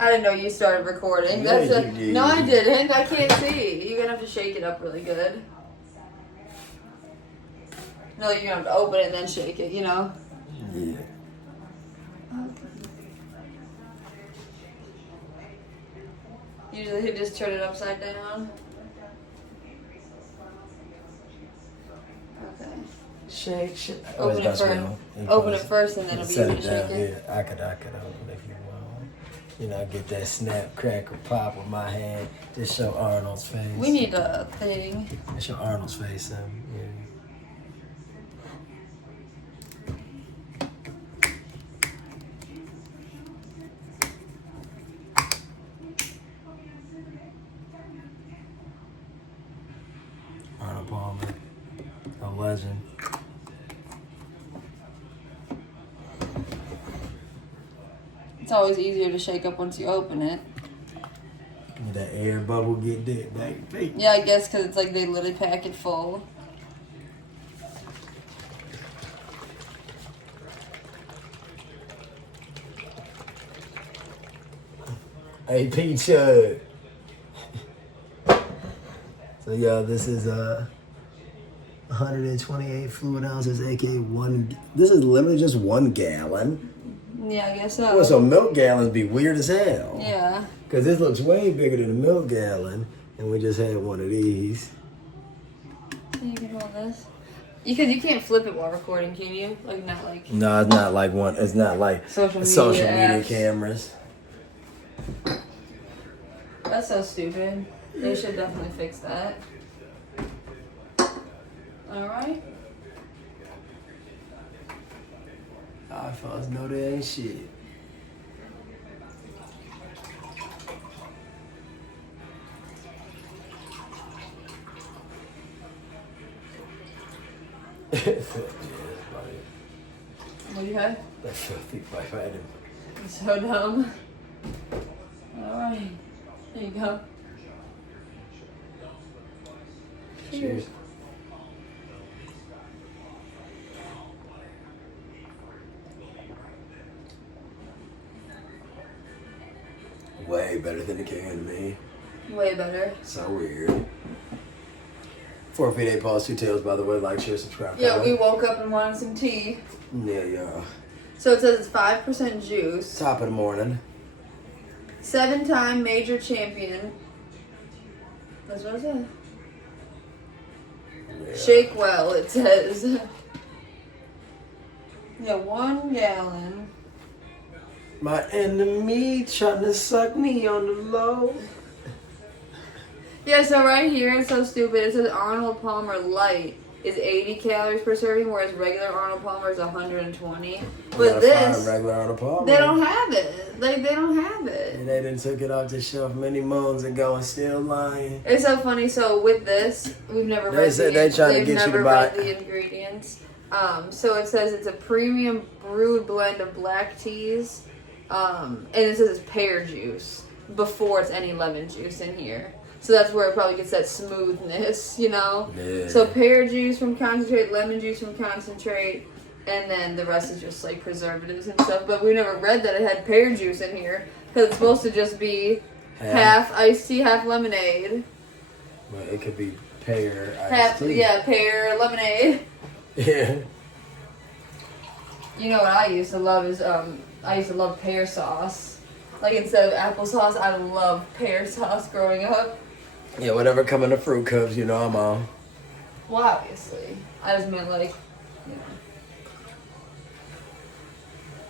I didn't know you started recording. Yeah, That's you did. No, I didn't. I can't see. You're gonna have to shake it up really good. No, you're gonna have to open it and then shake it, you know? Yeah. Usually he just turn it upside down. Okay. Shake. Open it first. Open it first and then it'll be set easy to it down. shake it. Yeah, I could open it if you want. You know, get that snap, crackle, pop with my hand. Just show Arnold's face. We need a thing. Just show Arnold's face. Yeah. Arnold Palmer, a legend. It's always easier to shake up once you open it. That air bubble get there, baby. Yeah, I guess because it's like they literally pack it full. Hey, Peacha. So, y'all, this is 128 fluid ounces, aka one. This is literally just 1 gallon. Yeah, I guess so. Well, so milk gallons be weird as hell. Yeah. Because this looks way bigger than a milk gallon, and we just had one of these. You can hold this. Because you can't flip it while recording, can you? Like, not like... No, it's not like one. It's not like Social social media media apps. cameras. That's so stupid. They should definitely fix that. Alright. iPhones know they ain't shit. What do you have? That's filthy wife item. It's so dumb. Alright. There you go. Cheers. Way better than the can to me. Way better. So weird. 4 feet, 8 paws, 2 tails, by the way. Like, share, subscribe. Yeah, we comment. woke up and wanted some tea. Yeah. So it says it's 5% juice. Top of the morning. 7-time major champion. That's what it says. Yeah. Shake well, it says. Yeah, 1 gallon. My enemy trying to suck me on the low. Yeah, so right here, it's so stupid. It says Arnold Palmer Light is 80 calories per serving, whereas regular Arnold Palmer is 120. But this, regular Arnold Palmer. they don't have it. Like, they don't have it. And they done took it off the shelf many moons ago and still lying. It's so funny. So with this, we've never They read said they trying to get you to buy the ingredients. So it says it's a premium brewed blend of black teas, and it says it's pear juice before it's any lemon juice in here. So that's where it probably gets that smoothness, you know? Yeah. So pear juice from concentrate, lemon juice from concentrate, and then the rest is just like preservatives and stuff. But we never read that it had pear juice in here because it's supposed to just be half iced tea, half lemonade. Well, it could be pear Half, iced tea. yeah, pear lemonade. Yeah. You know what I used to love is I used to love pear sauce. Like instead of applesauce, I love pear sauce growing up. Yeah, whatever come in the fruit cups, you know I'm on. Well, obviously, I just meant like, you know,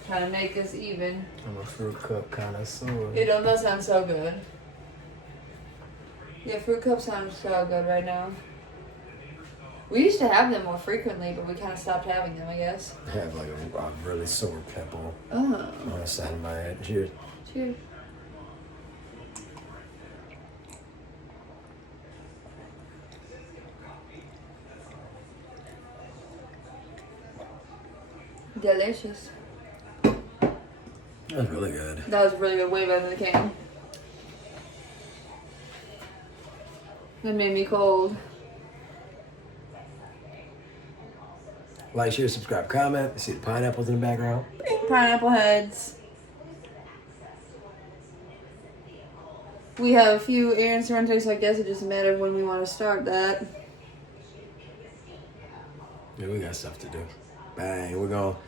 trying to make this even. I'm a fruit cup connoisseur. It does sound so good. Yeah, fruit cups sound so good right now. We used to have them more frequently, but we kind of stopped having them, I guess. I have like a really sore pimple Oh. on the side of my head. Cheers. Cheers. Delicious. That's really good. That was really good. Way better than the can. That made me cold. Like, share, subscribe, comment. You see the pineapples in the background? Pineapple heads. We have a few errands to run today, so I guess it just matters when we want to start that. Yeah, we got stuff to do. Bang. We're going to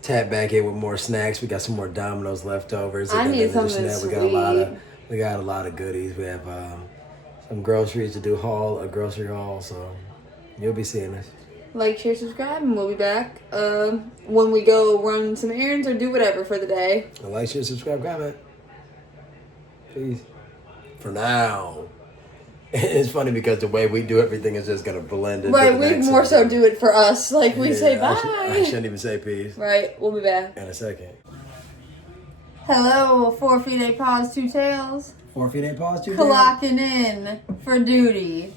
tap back in with more snacks. We got some more Domino's leftovers. I need something sweet. We got a lot of goodies. We have some groceries to do a grocery haul, so you'll be seeing us. Like, share, subscribe, and we'll be back when we go run some errands or do whatever for the day. Like, share, subscribe, comment. Peace. For now. It's funny because the way we do everything is just going to blend into right, we more so do it for us. Like, we say bye. I shouldn't even say peace. Right, we'll be back. In a second. Hello, 4 feet, 8 paws, 2 tails. 4 feet, 8 paws, 2 tails. Clocking in for duty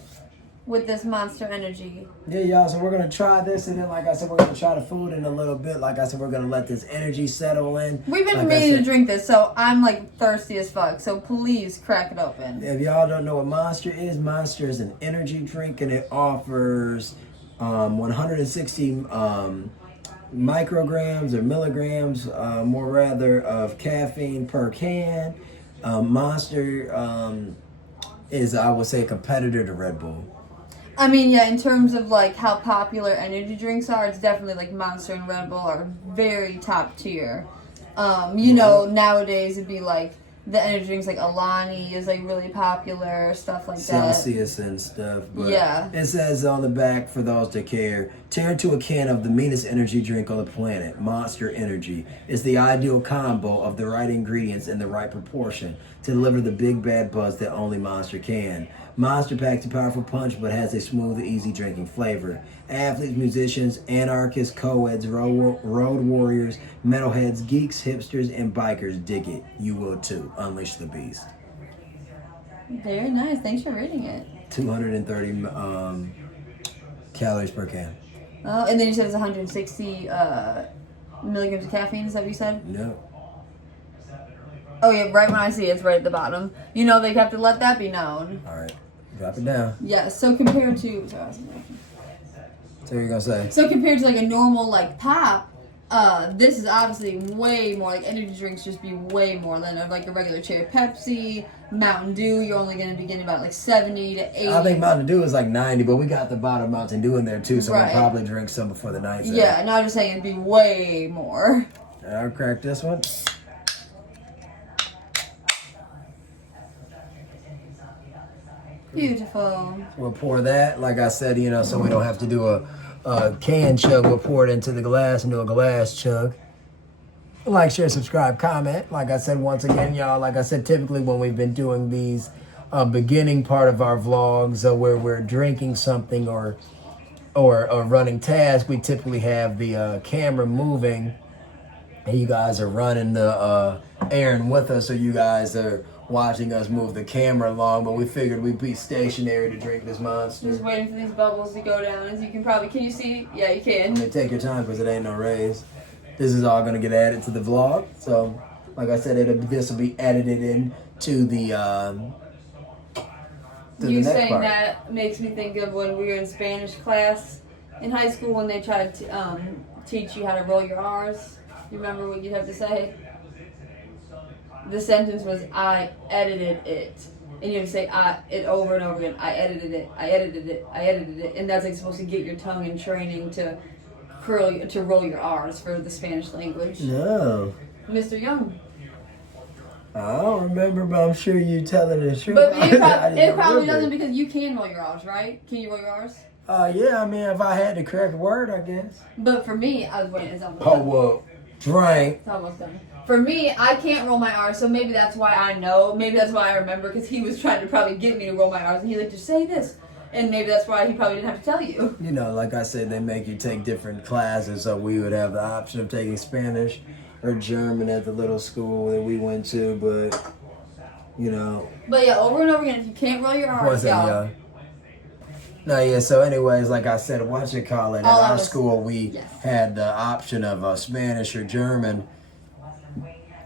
with this Monster Energy. Yeah, y'all, so we're going to try this, and then, like I said, we're going to try the food in a little bit. Like I said, we're going to let this energy settle in. We've been meaning to drink this, so I'm, like, thirsty as fuck, so please crack it open. If y'all don't know what Monster is an energy drink, and it offers 160 micrograms or milligrams, more rather, of caffeine per can. Monster is, I would say, a competitor to Red Bull. I mean, yeah, in terms of, like, how popular energy drinks are, it's definitely, like, Monster and Red Bull are very top tier. You know, nowadays it'd be, like, the energy drinks, like, Alani is, like, really popular, stuff like that. Celsius and stuff. But yeah. It says on the back, for those that care, tear into a can of the meanest energy drink on the planet, Monster Energy. It's the ideal combo of the right ingredients in the right proportion to deliver the big bad buzz that only Monster can. Monster packs a powerful punch but has a smooth, easy drinking flavor. Athletes, musicians, anarchists, co-eds, road warriors, metalheads, geeks, hipsters, and bikers dig it. You will too. Unleash the beast. Very nice. Thanks for reading it. 230 calories per can. Oh, and then you said it's 160 milligrams of caffeine. Is that what you said? No. Oh, yeah, right when I see it, it's right at the bottom. You know, they have to let that be known. All right. Drop it down. Yeah, so compared to... Sorry, So you're going to say? So compared to, like, a normal, like, pop, this is obviously way more, like, energy drinks just be way more than, like, a regular cherry Pepsi, Mountain Dew. You're only going to be getting about, like, 70 to 80. I think Mountain Dew is, like, 90, but we got the bottom Mountain Dew in there, too, so right. we'll probably drink some before the night's out. Yeah, and I'm just saying it'd be way more. I'll crack this one. Beautiful. We'll pour that, like I said, you know, so we don't have to do a can chug. We'll pour it into the glass and do a glass chug. Like, share, subscribe, comment. Like I said, once again, y'all, like I said, typically when we've been doing these beginning part of our vlogs where we're drinking something or running tasks, we typically have the camera moving and you guys are running the errand with us, or you guys are watching us move the camera along, but we figured we'd be stationary to drink this Monster. Just waiting for these bubbles to go down. As you can probably, can you see? Yeah, you can. I mean, take your time because it ain't no raise. This is all going to get added to the vlog. So, like I said, this will be edited in to the you next saying part. that makes me think of when we were in Spanish class in high school when they tried to teach you how to roll your R's. You remember what you'd have to say? The sentence was, I edited it. And you have to say it over and over again. I edited it, I edited it, I edited it. And that's like supposed to get your tongue in training to roll your R's for the Spanish language. No. Mr. Young. I don't remember, but I'm sure you telling the truth. But it probably doesn't, because you can roll your R's, right? Can you roll your R's? Yeah, I mean, if I had the correct word, I guess. But for me, I was waiting. It's almost done. well, drink. It's almost done. For me, I can't roll my R's, so maybe that's why I know. Maybe that's why I remember, because he was trying to probably get me to roll my R's, and he's like, just say this. And maybe that's why he probably didn't have to tell you. You know, like I said, they make you take different classes, so we would have the option of taking Spanish or German at the little school that we went to, but, you know. But yeah, over and over again, if you can't roll your R's, y'all. No, yeah, so anyways, like I said, what you call it, at our school, we had the option of Spanish or German,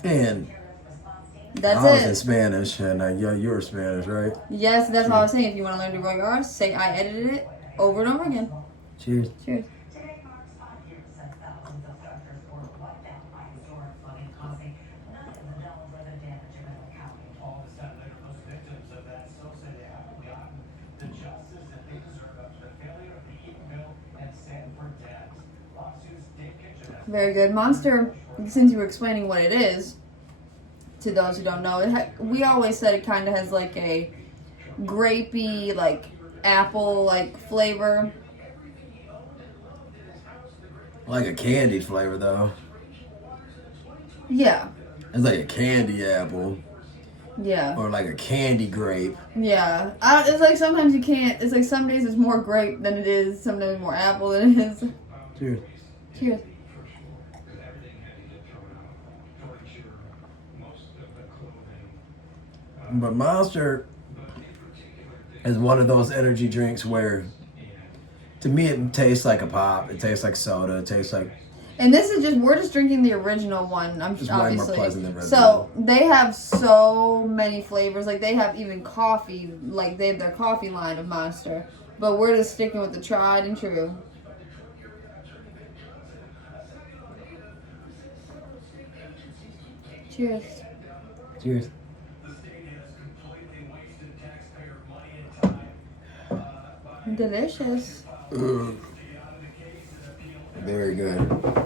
and that's I was in Spanish, and you're Spanish, right? Yes, that's what I was saying. If you want to learn to roll your R's, say I edited it over and over again. Cheers. Cheers. Very good. Monster, since you were explaining what it is, to those who don't know, we always said it kind of has like a grapey, like apple, like flavor. Like a candy flavor, though. Yeah. It's like a candy apple. Yeah. Or like a candy grape. Yeah. It's like sometimes you can't. It's like some days it's more grape than it is. Some days more apple than it is. Cheers. Cheers. But Monster is one of those energy drinks where, to me, it tastes like a pop. It tastes like soda. It tastes like... And this is just, we're just drinking the original one. It's obviously. way more pleasant than Red Bull. So they have so many flavors. Like they have even coffee. Like they have their coffee line of Monster. But we're just sticking with the tried and true. Cheers. Cheers. Delicious. Very good.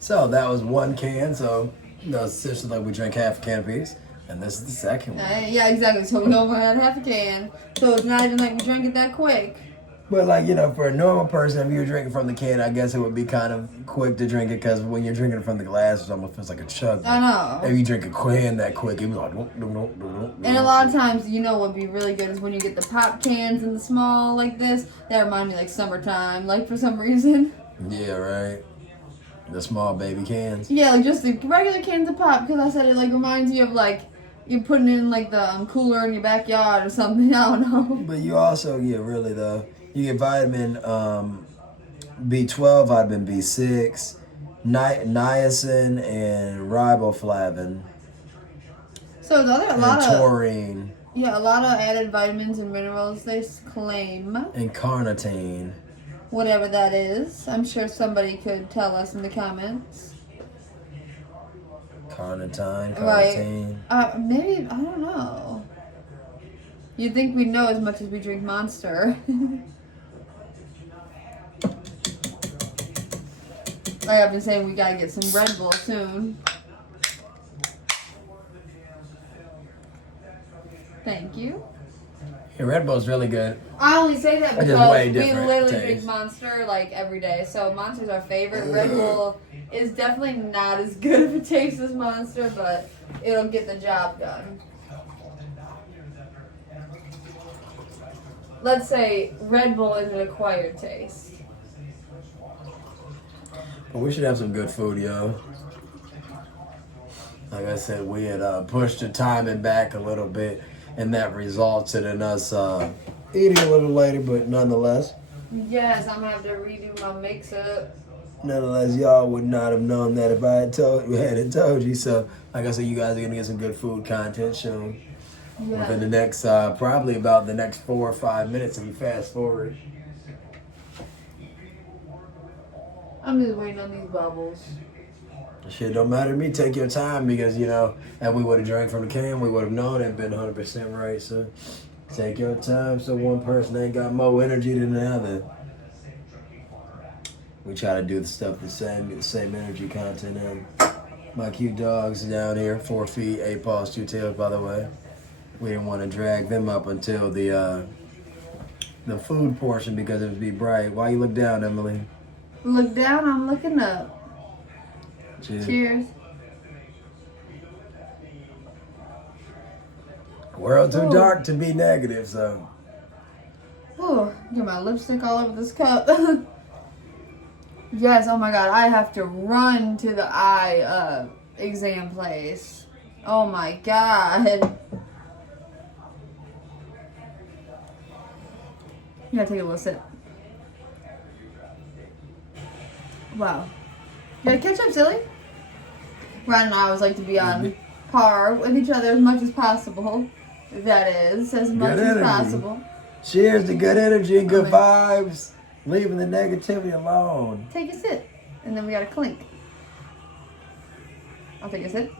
So that was one can. So that's essentially like we drank half a can apiece, and this is the second one. Yeah, exactly. So we over had half a can. So it's not even like we drank it that quick. But like, you know, for a normal person, if you were drinking from the can, I guess it would be kind of quick to drink it, because when you're drinking from the glass, it almost feels like a chug. I know. If you drink a can that quick, it'd be like... And a lot of times, you know what would be really good is when you get the pop cans in the small like this. That remind me like summertime, like for some reason. Yeah, right. The small baby cans. Yeah, like just the regular cans of pop, because I said it like reminds you of like you're putting in like the cooler in your backyard or something. I don't know. But you also, yeah, really though, you get vitamin B12, vitamin B6, niacin, and riboflavin. So the other a lot of taurine. Yeah, a lot of added vitamins and minerals. They claim. And carnitine. Whatever that is. I'm sure somebody could tell us in the comments. Carnitine. Right. Maybe, I don't know. You'd think we'd know as much as we drink Monster. Like I've been saying, we gotta get some Red Bull soon. Thank you. Yeah, Red Bull's really good. I only say that It's just because way we different literally taste. drink Monster like every day. So Monster's our favorite. Red Bull is definitely not as good of a taste as Monster, but it'll get the job done. Let's say Red Bull is an acquired taste. But we should have some good food, yo. Like I said, we had pushed the timing back a little bit, and that resulted in us eating a little later, but nonetheless. Yes, I'm gonna have to redo my mix-up. Nonetheless, y'all would not have known that if I had told you. So, like I said, you guys are gonna get some good food content shown within the next, probably about the next 4 or 5 minutes if you fast forward. I'm just waiting on these bubbles. Shit don't matter to me. Take your time, because, you know, if we would have drank from the can, we would have known it been 100% right. So take your time so one person ain't got more energy than the other. We try to do the stuff the same, get the same energy content in. My cute dogs down here, 4 feet, 8 paws, 2 tails, by the way. We didn't want to drag them up until the food portion because it would be bright. Why you look down, Emily? Look down, I'm looking up. Cheers. Cheers. World too dark to be negative, so. Ooh, get my lipstick all over this cup. Yes, oh my god, I have to run to the eye exam place. Oh my god. You gotta take a little sip. Wow. You gotta catch up, silly. Ryan and I always like to be on par with each other as much as possible. That is, as much as possible. Cheers to good energy and good vibes. Leaving the negativity alone. Take a sip. And then we gotta clink. I'll take a sip.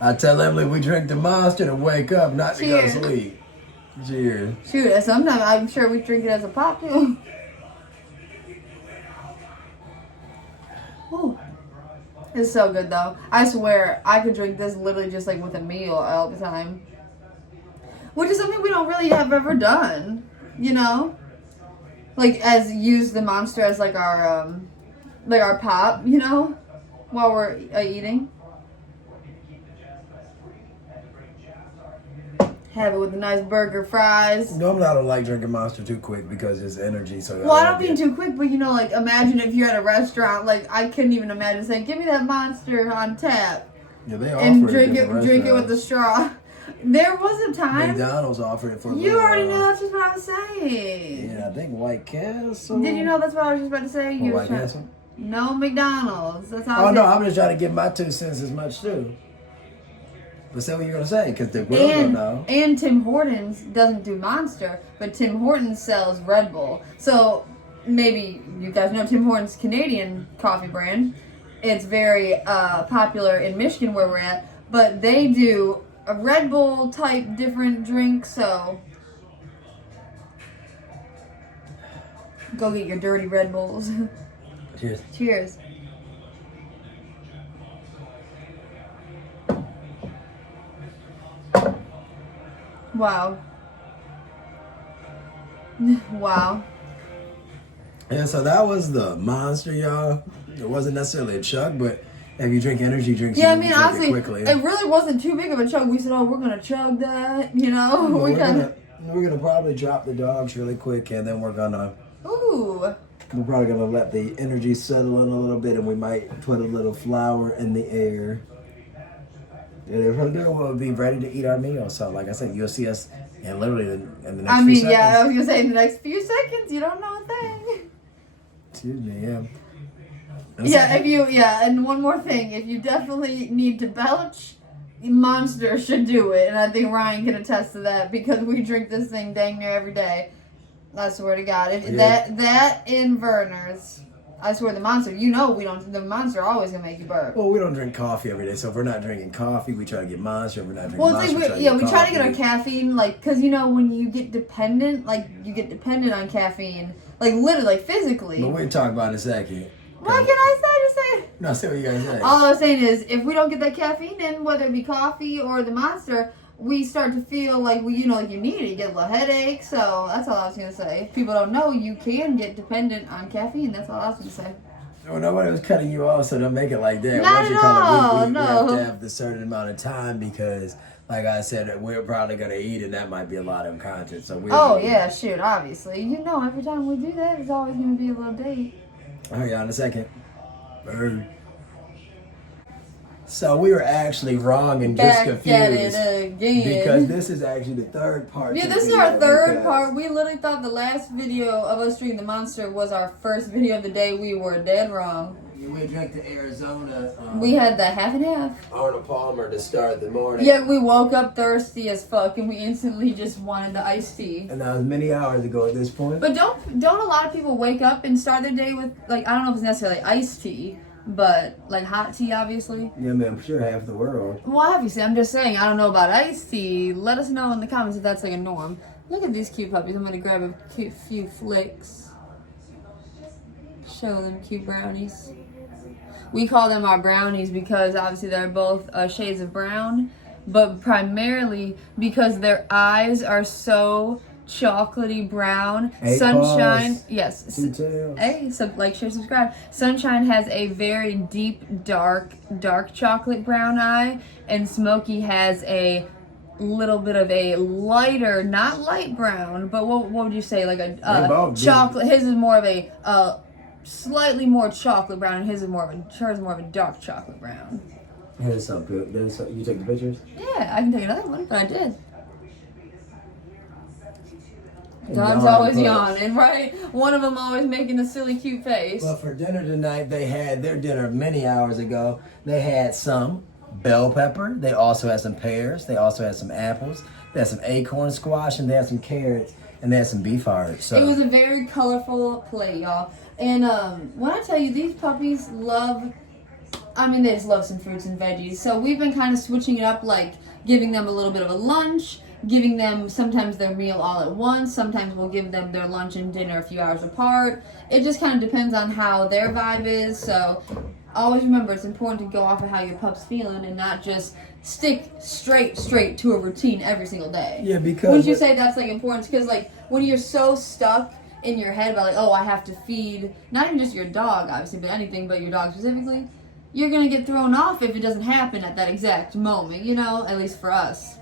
I tell Emily we drink the Monster to wake up, not to Cheers. go to sleep. Cheers. Shoot, sometimes I'm sure we drink it as a pop too. Whew. It's so good though. I swear, I could drink this literally just like with a meal all the time. Which is something we don't really have ever done, you know? Like, as use the Monster as like our pop, you know? While we're eating. Have it with a nice burger, fries. Normally, I don't like drinking Monster too quick because it's energy. So well, I don't mean too quick, but you know, like imagine if you're at a restaurant. Like I couldn't even imagine saying, "Give me that Monster on tap," yeah, they offer and drink it with a straw. There was a time McDonald's offered it for. You already knew that's just what I was saying. Yeah, I think White Castle. Did you know that's what I was just about to say? You White Castle. No, McDonald's. That's how. Oh no, I'm just trying to give my 2 cents as much too. But say what you're gonna say, because the world don't know. And Tim Hortons doesn't do Monster, but Tim Hortons sells Red Bull. So maybe you guys know Tim Hortons' Canadian coffee brand. It's very popular in Michigan where we're at, but they do a Red Bull type different drink. So go get your dirty Red Bulls. Cheers. Cheers. Wow. Wow. Yeah, so that was the Monster, y'all. It wasn't necessarily a chug, but if you drink energy drinks, yeah, you I mean, drink honestly, it quickly. It really wasn't too big of a chug. We said, "Oh, we're gonna chug that," you know. Well, we're gonna probably drop the dogs really quick, and then we're probably gonna let the energy settle in a little bit, and we might put a little flour in the air. And if we're good, we'll be ready to eat our meal. So, like I said, you'll see us in literally in the next few seconds. Yeah, I was gonna say in the next few seconds, you don't know a thing. Excuse me, yeah. And one more thing, if you definitely need to belch, Monster should do it, and I think Ryan can attest to that because we drink this thing dang near every day. I swear to God, that in Verner's. I swear the Monster, the Monster always gonna make you burp. Well, we don't drink coffee every day, so if we're not drinking coffee, we try to get Monster. If we're not drinking Monster, we try to get our caffeine, like, because, when you get dependent, on caffeine, like, literally, like, physically. But we'll talk about it in a second. What can I say? Just say. No, say what you guys say. All I was saying is, if we don't get that caffeine in, whether it be coffee or the Monster, we start to feel like like you need it. You get a little headache. So that's all I was gonna say. If people don't know, you can get dependent on caffeine. That's all I was gonna say. Well, nobody was cutting you off, so don't make it like that. Not at all. We have to have the certain amount of time because, like I said, we're probably gonna eat, and that might be a lot of content. So shoot, obviously, every time we do that, it's always gonna be a little date. I'll hear y'all in a second. Bird. So we were actually wrong and just confused. At it again. Because this is actually the third part. Yeah, this is our third part. We literally thought the last video of us drinking the Monster was our first video of the day. We were dead wrong. We drank the Arizona. We had the half and half. Arnold Palmer to start the morning. Yeah, we woke up thirsty as fuck and we instantly just wanted the iced tea. And that was many hours ago at this point. But don't a lot of people wake up and start their day with, like, I don't know if it's necessarily iced tea, but like hot tea, obviously. Yeah, man, I'm sure half the world. Well, obviously, I'm just saying, I don't know about iced tea. Let us know in the comments if that's like a norm. Look at these cute puppies. I'm gonna grab a few flicks. Show them cute brownies. We call them our brownies because obviously they're both shades of brown, but primarily because their eyes are so chocolately brown. Sunshine, yes. Hey, so like, share, subscribe. Sunshine has a very deep, dark chocolate brown eye, and Smokey has a little bit of a lighter, not light brown, but what would you say, like a chocolate? His is more of a slightly more chocolate brown, and hers is more of a dark chocolate brown. Here's some good. You take the pictures? Yeah, I can take another one, but I did. Dog's always yawning, right? One of them always making a silly, cute face. Well, for dinner tonight, they had their dinner many hours ago. They had some bell pepper. They also had some pears. They also had some apples. They had some acorn squash, and they had some carrots, and they had some beef hearts. So. It was a very colorful plate, y'all. And when I tell you, these puppies they just love some fruits and veggies. So we've been kind of switching it up, like giving them a little bit of a lunch, giving them sometimes their meal all at once. Sometimes we'll give them their lunch and dinner a few hours apart. It just kind of depends on how their vibe is. So always remember it's important to go off of how your pup's feeling and not just stick straight to a routine every single day. Yeah, because wouldn't you say that's like important? Because like when you're so stuck in your head about like, oh, I have to feed not even just your dog obviously, but anything but your dog specifically, you're gonna get thrown off if it doesn't happen at that exact moment, you know, at least for us.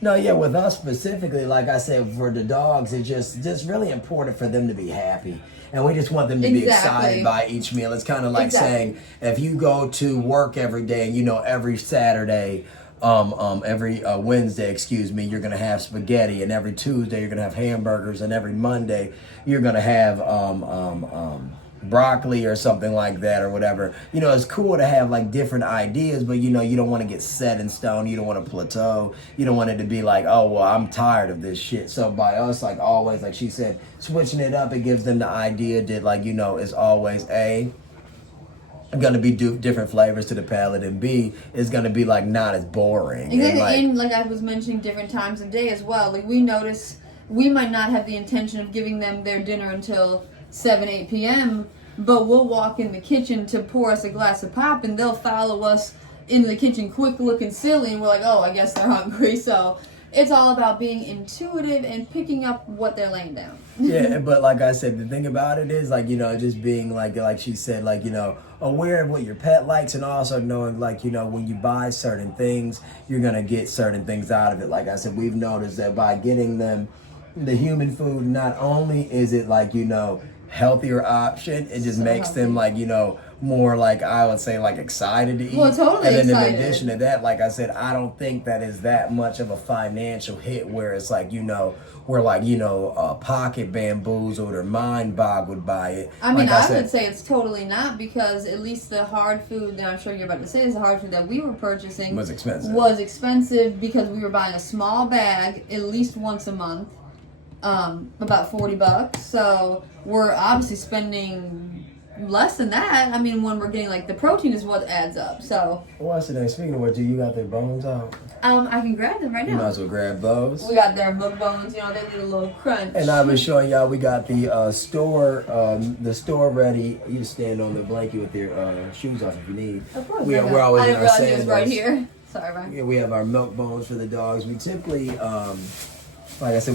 No, yeah, with us specifically, like I said, for the dogs, it's just really important for them to be happy. And we just want them to be excited by each meal. It's kind of like saying, if you go to work every day and you know every Saturday, every Wednesday, you're going to have spaghetti, and every Tuesday you're going to have hamburgers, and every Monday you're going to have broccoli or something like that or whatever. You know, it's cool to have like different ideas, but you know, you don't want to get set in stone. You don't want to plateau. You don't want it to be like, oh, well, I'm tired of this shit. So by us, like always, like she said, switching it up, it gives them the idea that like, you know, it's always going to be different flavors to the palate, and B, it's going to be like not as boring. Exactly. And like I was mentioning, different times of day as well. Like we notice we might not have the intention of giving them their dinner until 7, 8 p.m., but we'll walk in the kitchen to pour us a glass of pop, and they'll follow us into the kitchen quick looking silly, and we're like, oh, I guess they're hungry. So it's all about being intuitive and picking up what they're laying down. Yeah, but like I said, the thing about it is like, you know, just being like she said, like, you know, aware of what your pet likes, and also knowing like, you know, when you buy certain things, you're going to get certain things out of it. Like I said, we've noticed that by getting them the human food, not only is it like, you know, healthier option, it just makes them like, you know, more like, I would say, like excited to eat. Well, totally. And then excited. In addition to that, like I said, I don't think that is that much of a financial hit where it's like, you know, we're like, you know, pocket bamboozled or mind boggled by it. I mean, like I would say it's totally not, because at least the hard food that I'm sure you're about to say is the hard food that we were purchasing was expensive because we were buying a small bag at least once a month. About $40. So we're obviously spending less than that. I mean, when we're getting like the protein is what adds up. So what's the next? Speaking of which, you got their bones out? I can grab them right now. You might as well grab those. We got their mug bones, you know, they need a little crunch. And I've been showing y'all, we got the store ready. You stand on the blanket with your shoes off if you need. Of course. We're always I in didn't our realize it sandals. was right here. Sorry, Brian. Yeah, we have our milk bones for the dogs. We typically like I said,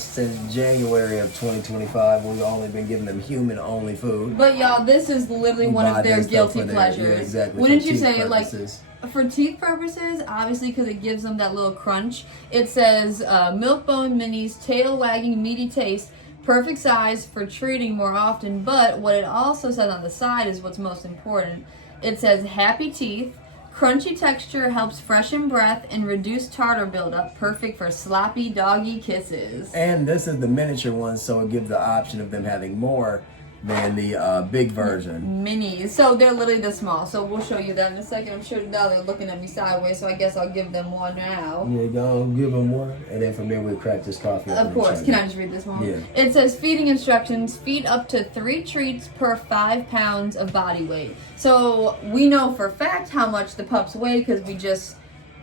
since January of 2025, we've only been giving them human-only food. But y'all, this is literally one of their guilty pleasures. Yeah, exactly. Wouldn't you say, purposes. Like, for teeth purposes, obviously, because it gives them that little crunch, it says milk bone minis, tail wagging, meaty taste, perfect size for treating more often. But what it also says on the side is what's most important. It says happy teeth. Crunchy texture helps freshen breath and reduce tartar buildup. Perfect for sloppy doggy kisses. And this is the miniature one, so it gives the option of them having more than the big version. Minis. So they're literally this small. So we'll show you that in a second. I'm sure now they're looking at me sideways, so I guess I'll give them one now. Yeah, go give them one. And then from there we'll crack this coffee up. Of course. Can I just read this one? Yeah. It says feeding instructions. Feed up to 3 treats per 5 pounds of body weight. So we know for fact how much the pups weigh because we just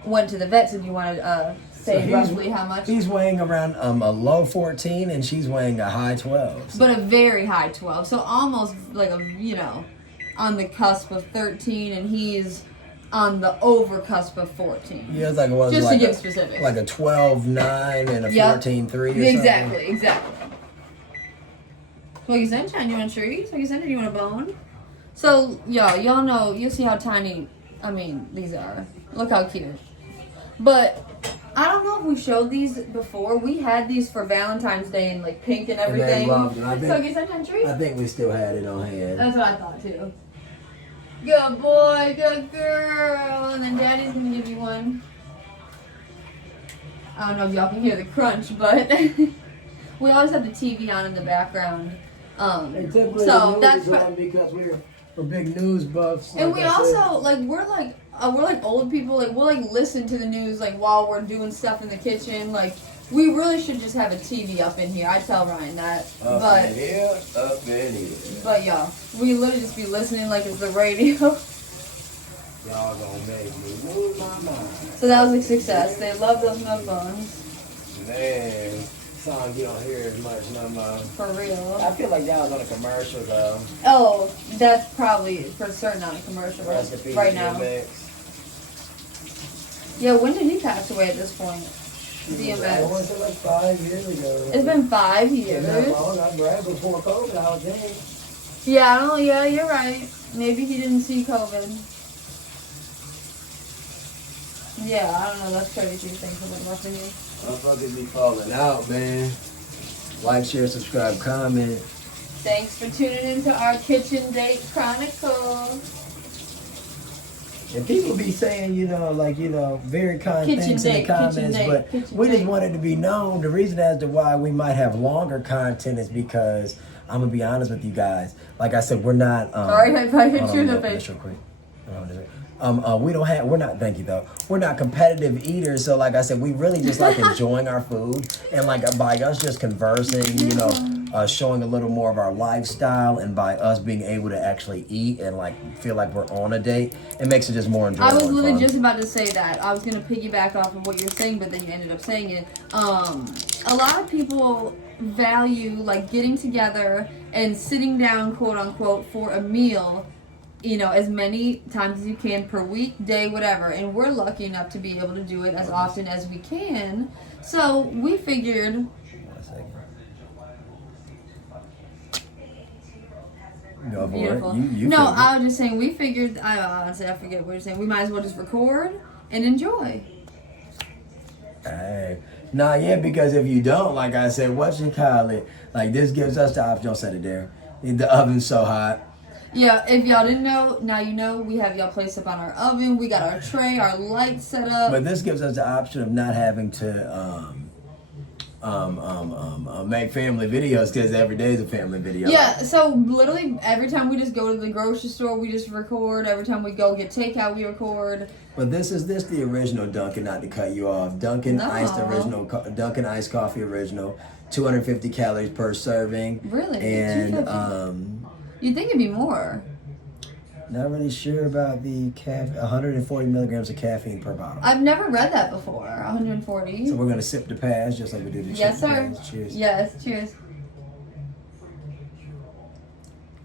went to the vet. So do you want to say roughly how much? He's weighing around a low 14 and she's weighing a high 12. But a very high 12. So almost like a, you know, on the cusp of 13, and he's on the over cusp of 14. Yeah, it's like it was just like to give specifics. Like a 12.9 and a 14.3 or exactly, something. Exactly. Swaggy Sunshine, you want a treat? Swaggy Sunshine, you want a bone? So, y'all know, you see how tiny, I mean, these are. Look how cute. But I don't know if we showed these before. We had these for Valentine's Day in like pink and everything. And they loved it. Swaggy Sunshine treat? I think we still had it on hand. That's what I thought too. Good boy, good girl. And then Daddy's gonna give you one. I don't know if y'all can hear the crunch, but we always have the TV on in the background. So that's because we're big news buffs. And we also we're like old people. Like we'll like listen to the news like while we're doing stuff in the kitchen. Like we really should just have a TV up in here. I tell Ryan that. Up in here. But y'all, we literally just be listening like it's the radio. Y'all gonna make me lose my mind. So that was a success. They love those milk bones. Man. song you don't hear as much no more. For real. I feel like that was on a commercial though. Oh, that's probably for certain on a commercial Recipe right now. DMX. Yeah, when did he pass away at this point? I DMX. want to like 5 years ago. It's been 5 It's years. not long. I grabbed before COVID, I would think. Yeah, I don't know. Yeah, you're right. Maybe he didn't see COVID. Yeah, I don't know. That's crazy. Thanks for looking up for you. Motherfuckers be falling out, man. Like, share, subscribe, comment. Thanks for tuning into our Kitchen Date Chronicles. And people be saying, very kind Kitchen things date, in the comments, kitchen date, but kitchen we just date. wanted to be known. The reason as to why we might have longer content is because I'm gonna be honest with you guys. Like I said, we're not. Sorry if I hit hold you in on, the real face. quick. We're not, thank you though. We're not competitive eaters. So like I said, we really just like enjoying our food and like by us just conversing, showing a little more of our lifestyle and by us being able to actually eat and like feel like we're on a date, it makes it just more enjoyable. I was and literally fun. just about to say that. I was going to piggyback off of what you were saying, but then you ended up saying it. A lot of people value like getting together and sitting down, quote unquote, for a meal, as many times as you can per week, day, whatever. And we're lucky enough to be able to do it as often as we can. So we figured. 1 second. Go for Beautiful. it. You No, figured. I was just saying, we figured, I forget what you're saying. We might as well just record and enjoy. Hey. Nah, yeah, because if you don't, like I said, what you call it? Like, this gives us the option. Don't set it there. The oven's so hot. Yeah, if y'all didn't know, now you know. We have y'all placed up on our oven. We got our tray, our lights set up. But this gives us the option of not having to make family videos because every day is a family video. Yeah, so literally every time we just go to the grocery store, we just record. Every time we go get takeout, we record. But this the original Dunkin', not to cut you off. Dunkin' No. iced original, Dunkin' iced coffee original, 250 calories per serving. Really? And 250? You'd think it'd be more. Not really sure about the 140 milligrams of caffeine per bottle. I've never read that before. 140. So we're gonna sip the pass just like we did the Yes, chicken sir. pass. Cheers. Yes, cheers.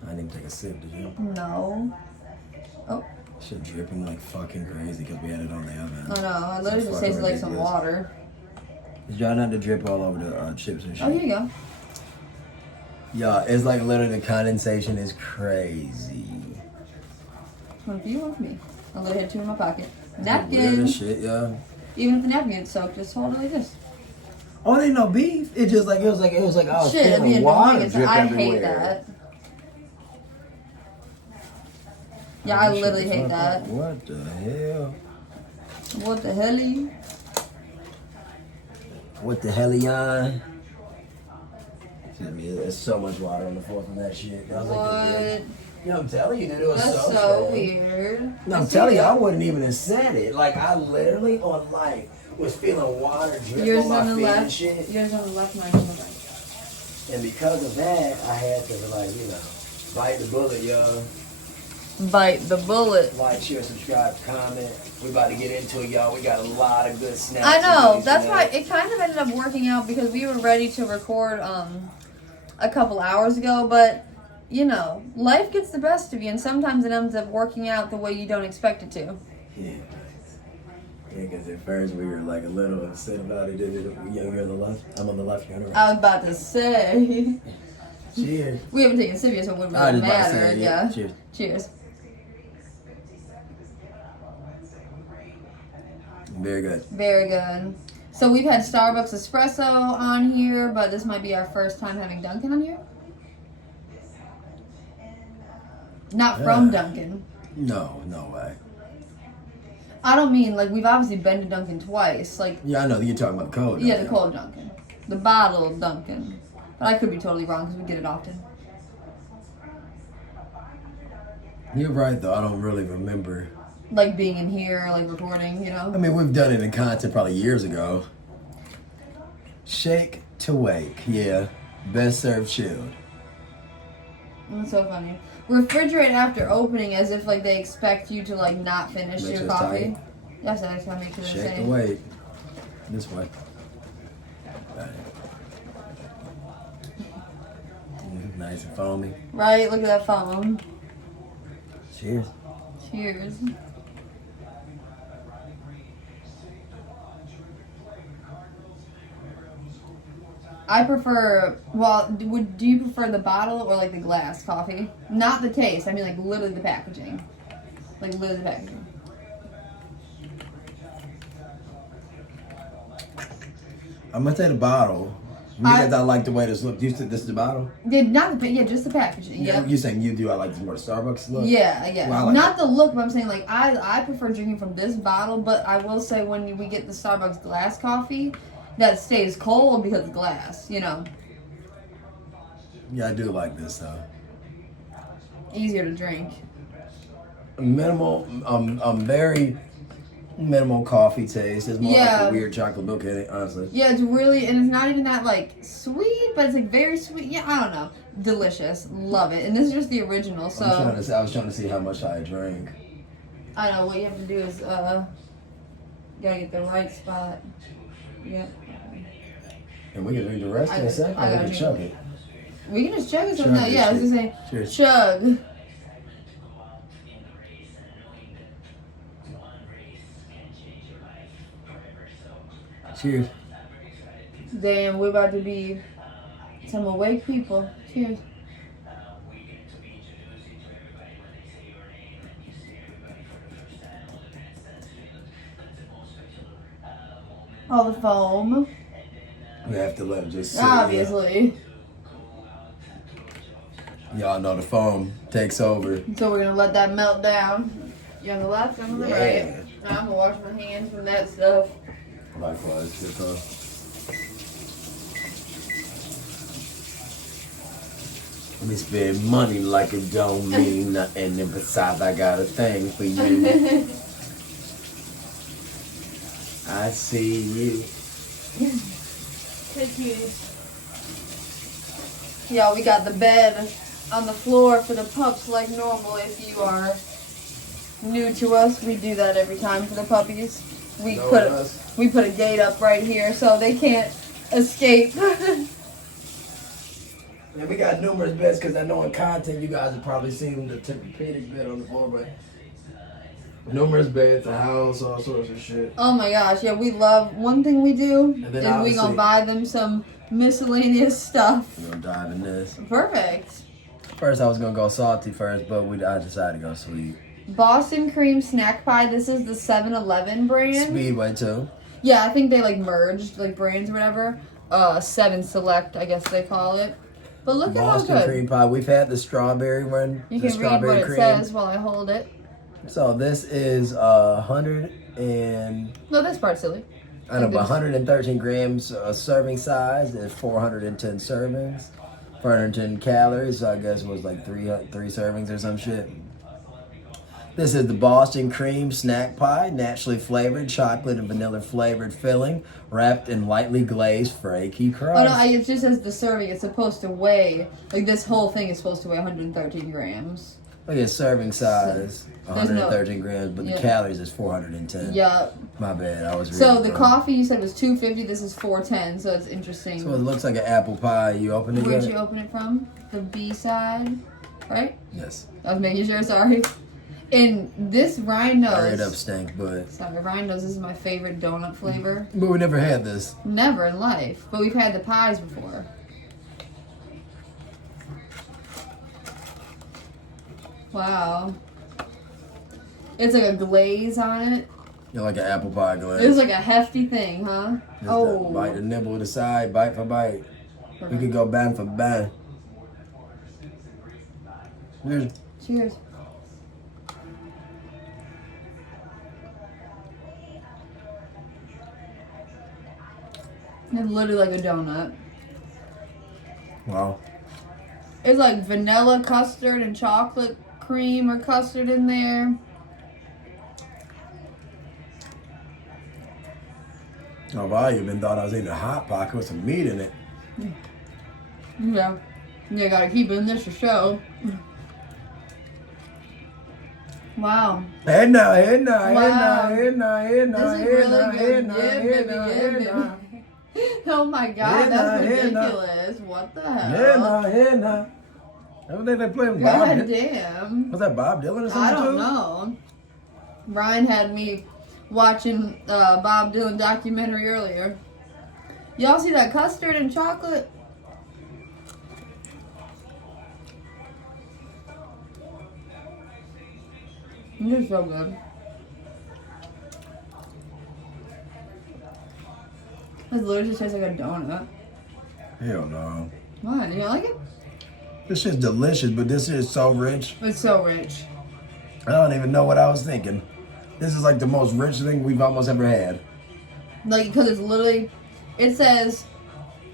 I didn't even take a sip, did you? No. Oh, Shit dripping like fucking crazy because we had it on the oven. oh no. I literally just tasted like some water. Just try not to drip all over the chips and shit. Oh, here you go. Yeah, it's like literally the condensation is crazy. One for you, one for me. I literally had 2 in my pocket. Weird Napkin. as shit, yeah. Even if the napkin gets soaked, just hold it like this. Oh, it ain't no beef. It was like I was Shit, it'd be feeling water annoying. drip I everywhere. hate that. Yeah, I literally hate that. What the hell? What the hell? What the hellion? I mean, there's so much water on the floor from that shit. That was like a What? big- Yeah, I'm telling you, dude, it was That's so so sad. weird. No, I'm telling you, I wouldn't even have said it. Like, I literally on life was feeling water drip Yours on my on the feet and left. shit. Yours on the left, mine on the right. And because of that, I had to, like, bite the bullet, y'all. Bite the bullet. Like, share, subscribe, comment. We about to get into it, y'all. We got a lot of good snacks. I know. and That's why goodies it kind of ended up working out because we were ready to record a couple hours ago, but life gets the best of you, and sometimes it ends up working out the way you don't expect it to. tonight. Yeah. Yeah, because at first we were like a little upset about it. You're on the left. I'm on the left. You're on the right. I was about to say. Cheers. We haven't taken a sip yet, so it wouldn't I really was about to matter. say, Yeah. Cheers. Cheers. Very good. Very good. So we've had Starbucks espresso on here, but this might be our first time having Dunkin' on here. Not from Dunkin'. No way. I don't mean like we've obviously been to Dunkin' twice. Like Yeah, I know. You're talking about the cold. yeah, the cold Dunkin', the bottled Dunkin'. But I could be totally wrong because we get it often. You're right, though. I don't really remember. Like being in here, like recording, I mean, we've done it in content probably years ago. Shake to wake. Yeah. Best served chilled. That's so funny. Refrigerate after opening as if like they expect you to like not finish Make your sure it's coffee. tight. Yes, I just gotta make sure it's Shake to safe. wake. This way. Right. Nice and foamy. Right? Look at that foam. Cheers. Cheers. I prefer, well, do you prefer the bottle or like the glass coffee? Not the taste, I mean like literally the packaging. Like literally the packaging. I'm gonna say the bottle. Because I like the way this looks. This is the bottle? Yeah, just the packaging. Yeah. You're saying you do. I like this more Starbucks look. Yeah. Well, like not the look, but I'm saying like I prefer drinking from this bottle. But I will say when we get the Starbucks glass coffee, that stays cold because it's glass. You know. Yeah, I do like this though. Easier to drink. Minimal. Very minimal coffee taste. It's more like a weird chocolate milk in it, honestly. Yeah, it's really, and it's not even that like sweet, but it's like very sweet. Yeah, I don't know. Delicious. Love it. And this is just the original, so. I was trying to see how much I drink. I know, what you have to do is, you gotta get the right spot. Yep. And we can drink the rest in a second, or we can chug it. We can just chug it Chug sometime. it, Yeah, I was cheers. gonna say, Cheers. chug. Cheers. Damn, we're about to be some awake people. Cheers. All the foam. We have to let it just sit. Obviously. Y'all know the foam takes over. So we're gonna let that melt down. You on the left, I'm on the Yeah. right. I'm gonna wash my hands from that stuff. Likewise, good huh? Let me spend money like it don't mean nothing. And besides, I got a thing for you. I see you. Thank you. Yeah, we got the bed on the floor for the pups like normal. If you are new to us, we do that every time for the puppies. We put a gate up right here so they can't escape. Yeah, we got numerous beds because I know in content you guys have probably seen the Tempur-Pedic bed on the floor, but numerous beds, a house, all sorts of shit. Oh my gosh, yeah, we love, one thing we do And then is we gonna buy them some miscellaneous stuff. We're gonna dive in this. Perfect. First I was gonna go salty first, but I decided to go sweet. Boston cream snack pie. This is the 7-Eleven brand. Speedway too. Yeah, I think they like merged like brands or whatever. 7 Select, I guess they call it. But look at how Boston good. cream pie. We've had the strawberry one. You the can read what it says while I hold it. So this is 100 and No, this part's silly. I know, but 113 grams serving size. There's 410 servings, 410 calories. So I guess it was like three servings or some shit. This is the Boston cream snack pie, naturally flavored, chocolate and vanilla flavored filling, wrapped in lightly glazed flaky crust. Oh no, it just says the serving. It's supposed to weigh, like this whole thing is supposed to weigh 113 grams. Look at serving size, 113 grams, but the calories is 410. Yup. My bad, I was reading. So the coffee you said was 250. This is 410. So it's interesting. So it looks like an apple pie. You open it. Where'd you open it from? The B side, right? Yes. I was making sure. Sorry. And this Ryan knows. Hurry it up, stank, but. Sorry, Ryan knows this is my favorite donut flavor. But we never had this. Never in life, but we've had the pies before. Wow. It's like a glaze on it. You're like an apple pie glaze. It's like a hefty thing, huh? Just bite the nibble to the side, bite for bite. We could go bang for bang. Cheers. Cheers. It's literally like a donut. Wow. It's like vanilla custard and chocolate cream or custard in there. Oh, I even thought I was eating a Hot Pocket with some meat in it. Yeah. You gotta keep it in this to show. Wow. Hey now. This is really good. Yeah, baby. Oh my god, that's ridiculous. What the hell? Haven't they been playing with Bob? God damn. Was that Bob Dylan or something? I don't know. Ryan had me watching Bob Dylan documentary earlier. Y'all see that custard and chocolate? It's so good. It literally just tastes like a donut. Hell no. What? You don't like it? This shit's delicious, but this is so rich. It's so rich. I don't even know what I was thinking. This is like the most rich thing we've almost ever had. Like, because it's literally, it says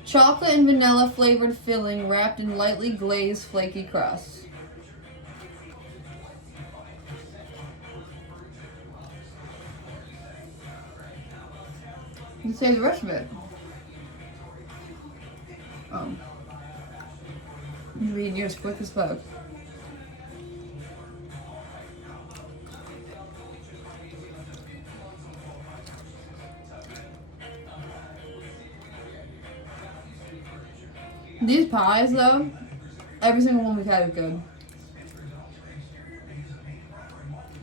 chocolate and vanilla flavored filling wrapped in lightly glazed flaky crust. You say the rest of it. You read yours quick as fuck. These pies, though, every single one we've had is good.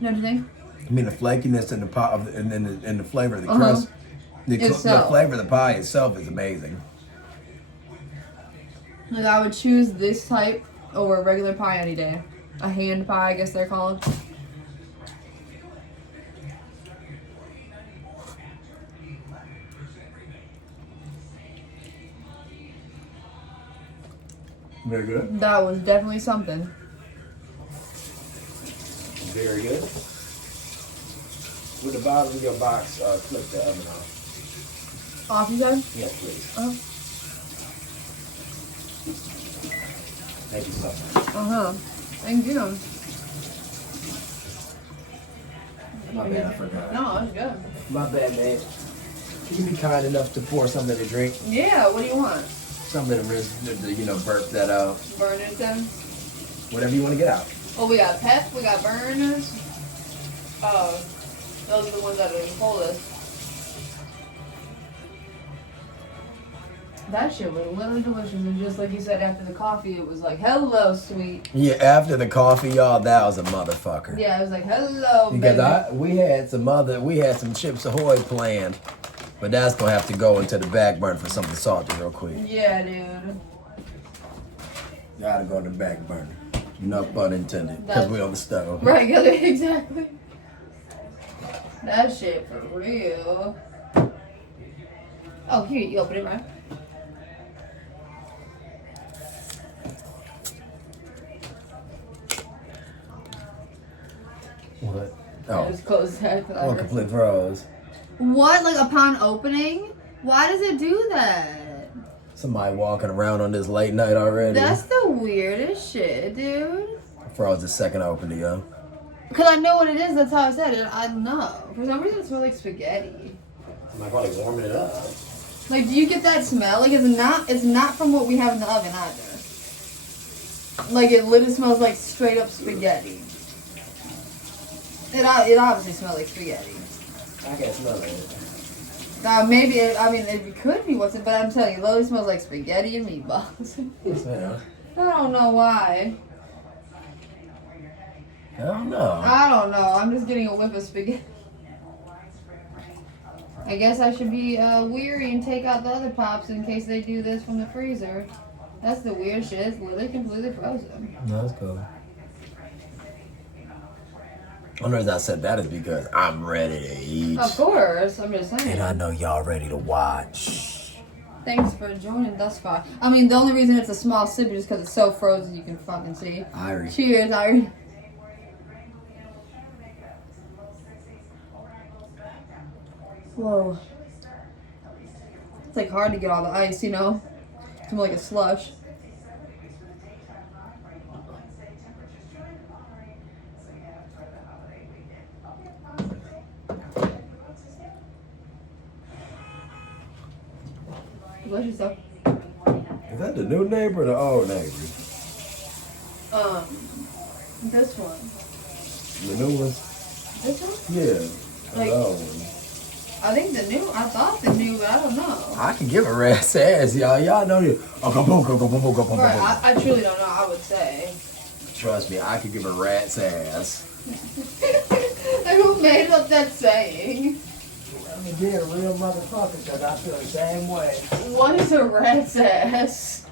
You know what you think? I mean, the flakiness and the pie, and the flavor of the crust. The flavor of the pie itself is amazing. Like, I would choose this type over a regular pie any day. A hand pie, I guess they're called. Very good. That was definitely something. Very good. With the bottom of your box, clip the oven off. Off, you said? Yes, please. Oh. Thank you so much. Thank you. My bad, I forgot. No, it's good. My bad, man. Can you be kind enough to pour something to drink? Yeah, what do you want? Something to burp that out. Burners then? Whatever you want to get out. Oh, we got pep, we got burners. Those are the ones that are the coldest. That shit was literally delicious, and just like you said, after the coffee, it was like, hello, sweet. Yeah, after the coffee, y'all, that was a motherfucker. Yeah, it was like, hello, because baby. we had some Chips Ahoy planned, but that's gonna have to go into the back burner for something salty real quick. Yeah, dude. Gotta go in the back burner. No pun intended, because we on the stove. Right, exactly. That shit for real. Oh, here, you open it, right? What? Oh. Just close that. Oh, complete froze. What? Like upon opening? Why does it do that? Somebody walking around on this late night already. That's the weirdest shit, dude. Froze the second opening, yo. Because I know what it is, that's how I said it. I know. For some reason it smells like spaghetti. Am I probably warming it up? Like, do you get that smell? Like, it's not from what we have in the oven either. Like, it literally smells like straight up spaghetti. It obviously smells like spaghetti. I can't smell it. Maybe, it could be what's it, but I'm telling you, it literally smells like spaghetti and meatballs. Yeah. I don't know why. I don't know. I'm just getting a whiff of spaghetti. I guess I should be weary and take out the other pops in case they do this from the freezer. That's the weird shit. It's literally completely frozen. No, that's cool. One reason I said that is because I'm ready to eat. Of course, I'm just saying. And I know y'all ready to watch. Thanks for joining thus far. I mean, the only reason it's a small sip is because it's so frozen you can fucking see. Irie. Cheers, Irie. Whoa. It's like hard to get all the ice, you know? It's more like a slush. Delicious stuff. Is that the new neighbor or the old neighbor? This one. The new one? This one? Yeah. Like- the old one. I think I thought the new, but I don't know. I can give a rat's ass, y'all. Y'all know this. Right, I truly don't know, I would say. Trust me, I could give a rat's ass. Like, who made up that saying? Let me get a real motherfucker, because I feel the same way. What is a rat's ass?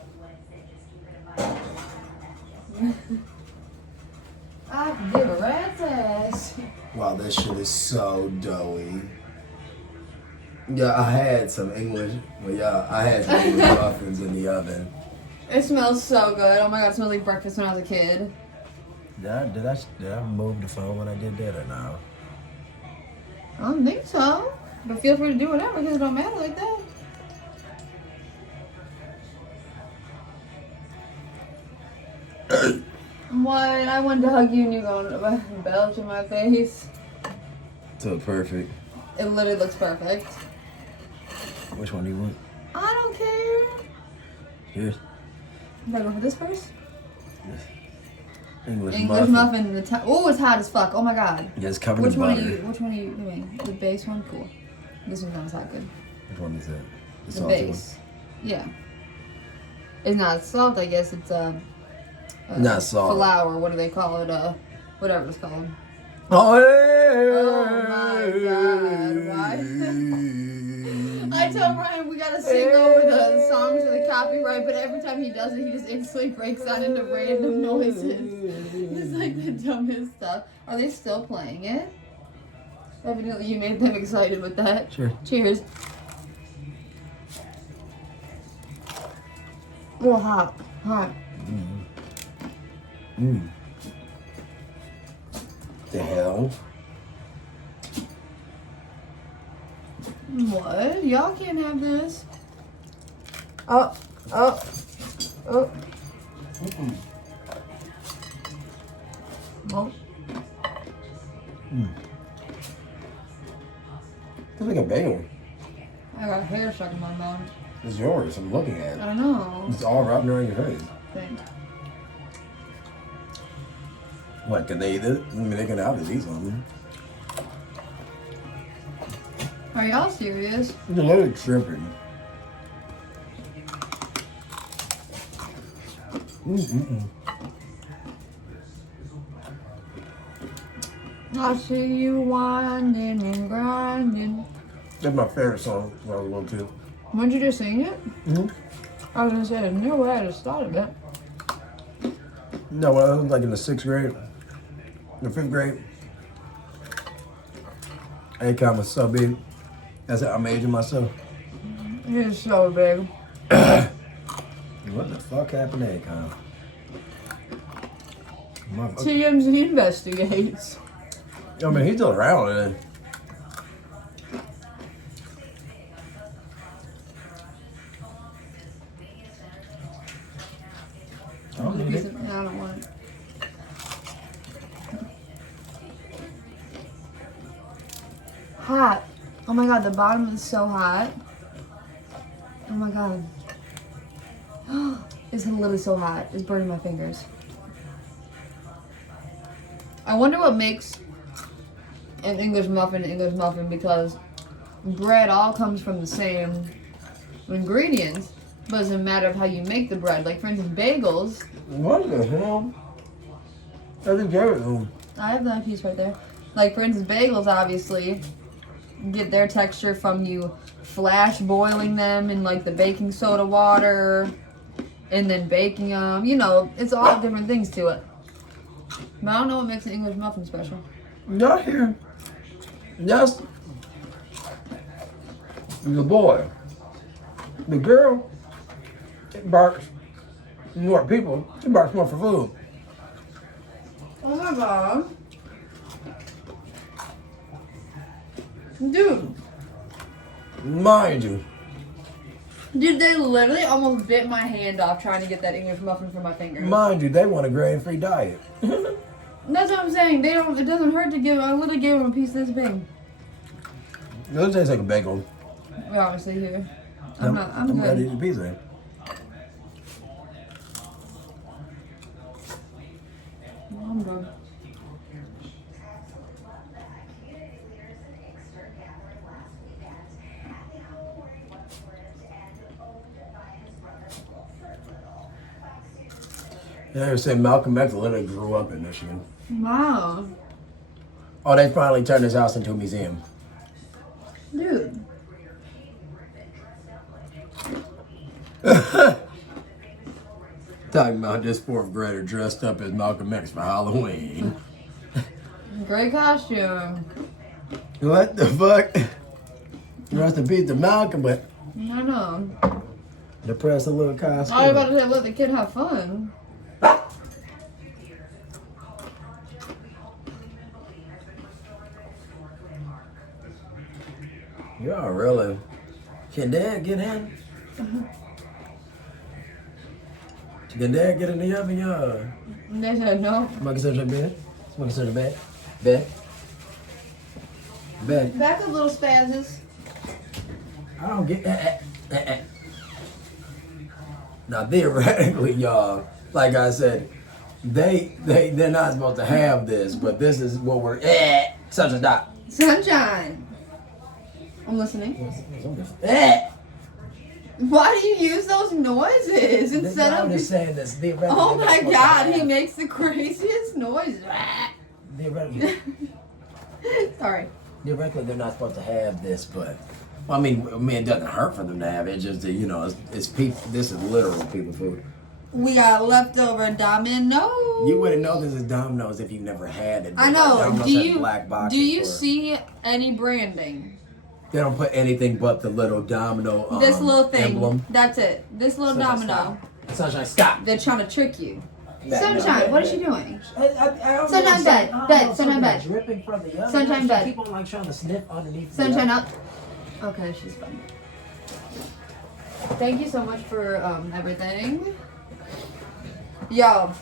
I can give a rat's ass. Wow, this shit is so doughy. Yeah, I had some English muffins in the oven. It smells so good. Oh my god, it smells like breakfast when I was a kid. Did I move the phone when I did that or no? I don't think so. But feel free to do whatever because it don't matter like that. What? I wanted to hug you and you going belch in my face. So perfect. It literally looks perfect. Which one do you want? I don't care. Cheers. Am I going for this first? English muffin. Oh, it's hot as fuck. Oh my god. Yeah, it's covered in butter. Which one are you doing? The base one? Cool. This one's not as hot good. Which one is that? The base. Yeah. It's not salt, I guess. It's not salt. Flour. What do they call it? Whatever it's called. Oh, my god. Why? I tell Ryan we gotta sing over the songs for the copyright, but every time he does it, he just instantly breaks out into random noises. It's like the dumbest stuff. Are they still playing it? Evidently, you made them excited with that. Sure. Cheers. Oh, hot. Hot. The hell? What? Y'all can't have this. Oh. Oh. It's like a bagel. I got hair stuck in my mouth. It's yours. I'm looking at it. I know. It's all wrapped around your face. Thanks. What, can they eat it? I mean, they can obviously eat something. Are y'all serious? It's a little tripping. I see you winding and grinding. That's my favorite song when I was a little kid. When did you just sing it? Mm-hmm. I was gonna say, I knew I just thought of it. No, when I was like in the 6th grade, the 5th grade, Akon was so big. That's how I'm aging myself. He's so big. What the fuck happened to Akon? TMZ investigates. I mean, he's still around, isn't he? I don't want it. Hot. Oh my god, the bottom is so hot. Oh my god. It's literally so hot. It's burning my fingers. I wonder what makes an English muffin because bread all comes from the same ingredients, but it's a matter of how you make the bread. Like, for instance, bagels. What the hell? I think Jared. I have that piece right there. Like, for instance, bagels obviously get their texture from you flash boiling them in like the baking soda water and then baking them. You know, it's all different things to it. But I don't know what makes an English muffin special. Not here. Yes. The boy. The girl, it barks more people. It barks more for food. Oh my god. Dude. Mind you. Dude, they literally almost bit my hand off trying to get that English muffin from my fingers. Mind you, they want a grain-free diet. That's what I'm saying. They don't. It doesn't hurt to give. I literally gave them a piece this big. It doesn't taste like a bagel. We're obviously here. I'm good. ready to eat a pizza. I'm good. They say Malcolm X literally grew up in Michigan. Wow. Oh, they finally turned his house into a museum. Dude. Talking about this fourth grader dressed up as Malcolm X for Halloween. Great costume. What the fuck? Rest in peace to Malcolm, but I know. depressed a little costume. I was about to say, let the kid have fun. Y'all really? Can Dad get in? Can Dad get in the oven, y'all? They said no. Somebody can search the bed. Somebody can search the bed. Bed. Bed. Back up, little spazzes. I don't get. Now theoretically, y'all, like I said, they're not supposed to have this, but this is what we're such a dot. Sunshine. I'm listening. Eh. Why do you use those noises instead I'm of? just saying this. Theoretically, Oh they're my supposed to God, have- he makes the craziest noises. Theoretically, Sorry. theoretically, they're not supposed to have this, but well, I mean, it doesn't hurt for them to have it. It's just that, you know, it's people. This is literal people food. We got leftover Domino. You wouldn't know this is Domino's if you never had it. I know. Domino's Do has you black boxes do you for it. see any branding? They don't put anything but the little domino This little thing. emblem. That's it. This little Sunshine, domino. stop. Sunshine, stop. They're trying to trick you. Bed, Sunshine, bed, what is bed. she doing? I don't Sunshine know, bed, I don't bed, know, sunshine something bed. dripping from the oven. Sunshine She bed. keep on like trying to sniff underneath. Sunshine the up. Okay, she's fine. Thank you so much for everything. Yo,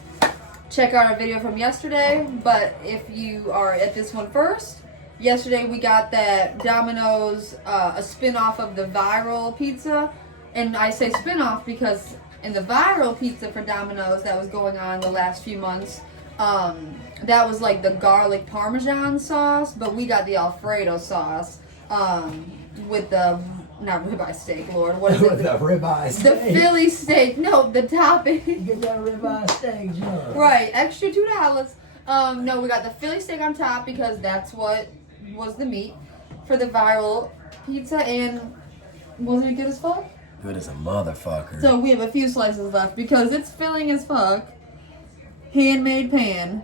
check out our video from yesterday, but if you are at this one first, yesterday we got that Domino's, a spin-off of the viral pizza. And I say spin-off because in the viral pizza for Domino's that was going on the last few months, that was like the garlic parmesan sauce, but we got the Alfredo sauce with the, not ribeye steak, Lord, what is With it? the ribeye The steak. Philly steak, no, the topping. Get that ribeye steak, John. Right, extra $2. No, we got the Philly steak on top because that's what was the meat for the viral pizza, and wasn't it good as fuck? Good as a motherfucker. So we have a few slices left because it's filling as fuck. Handmade pan.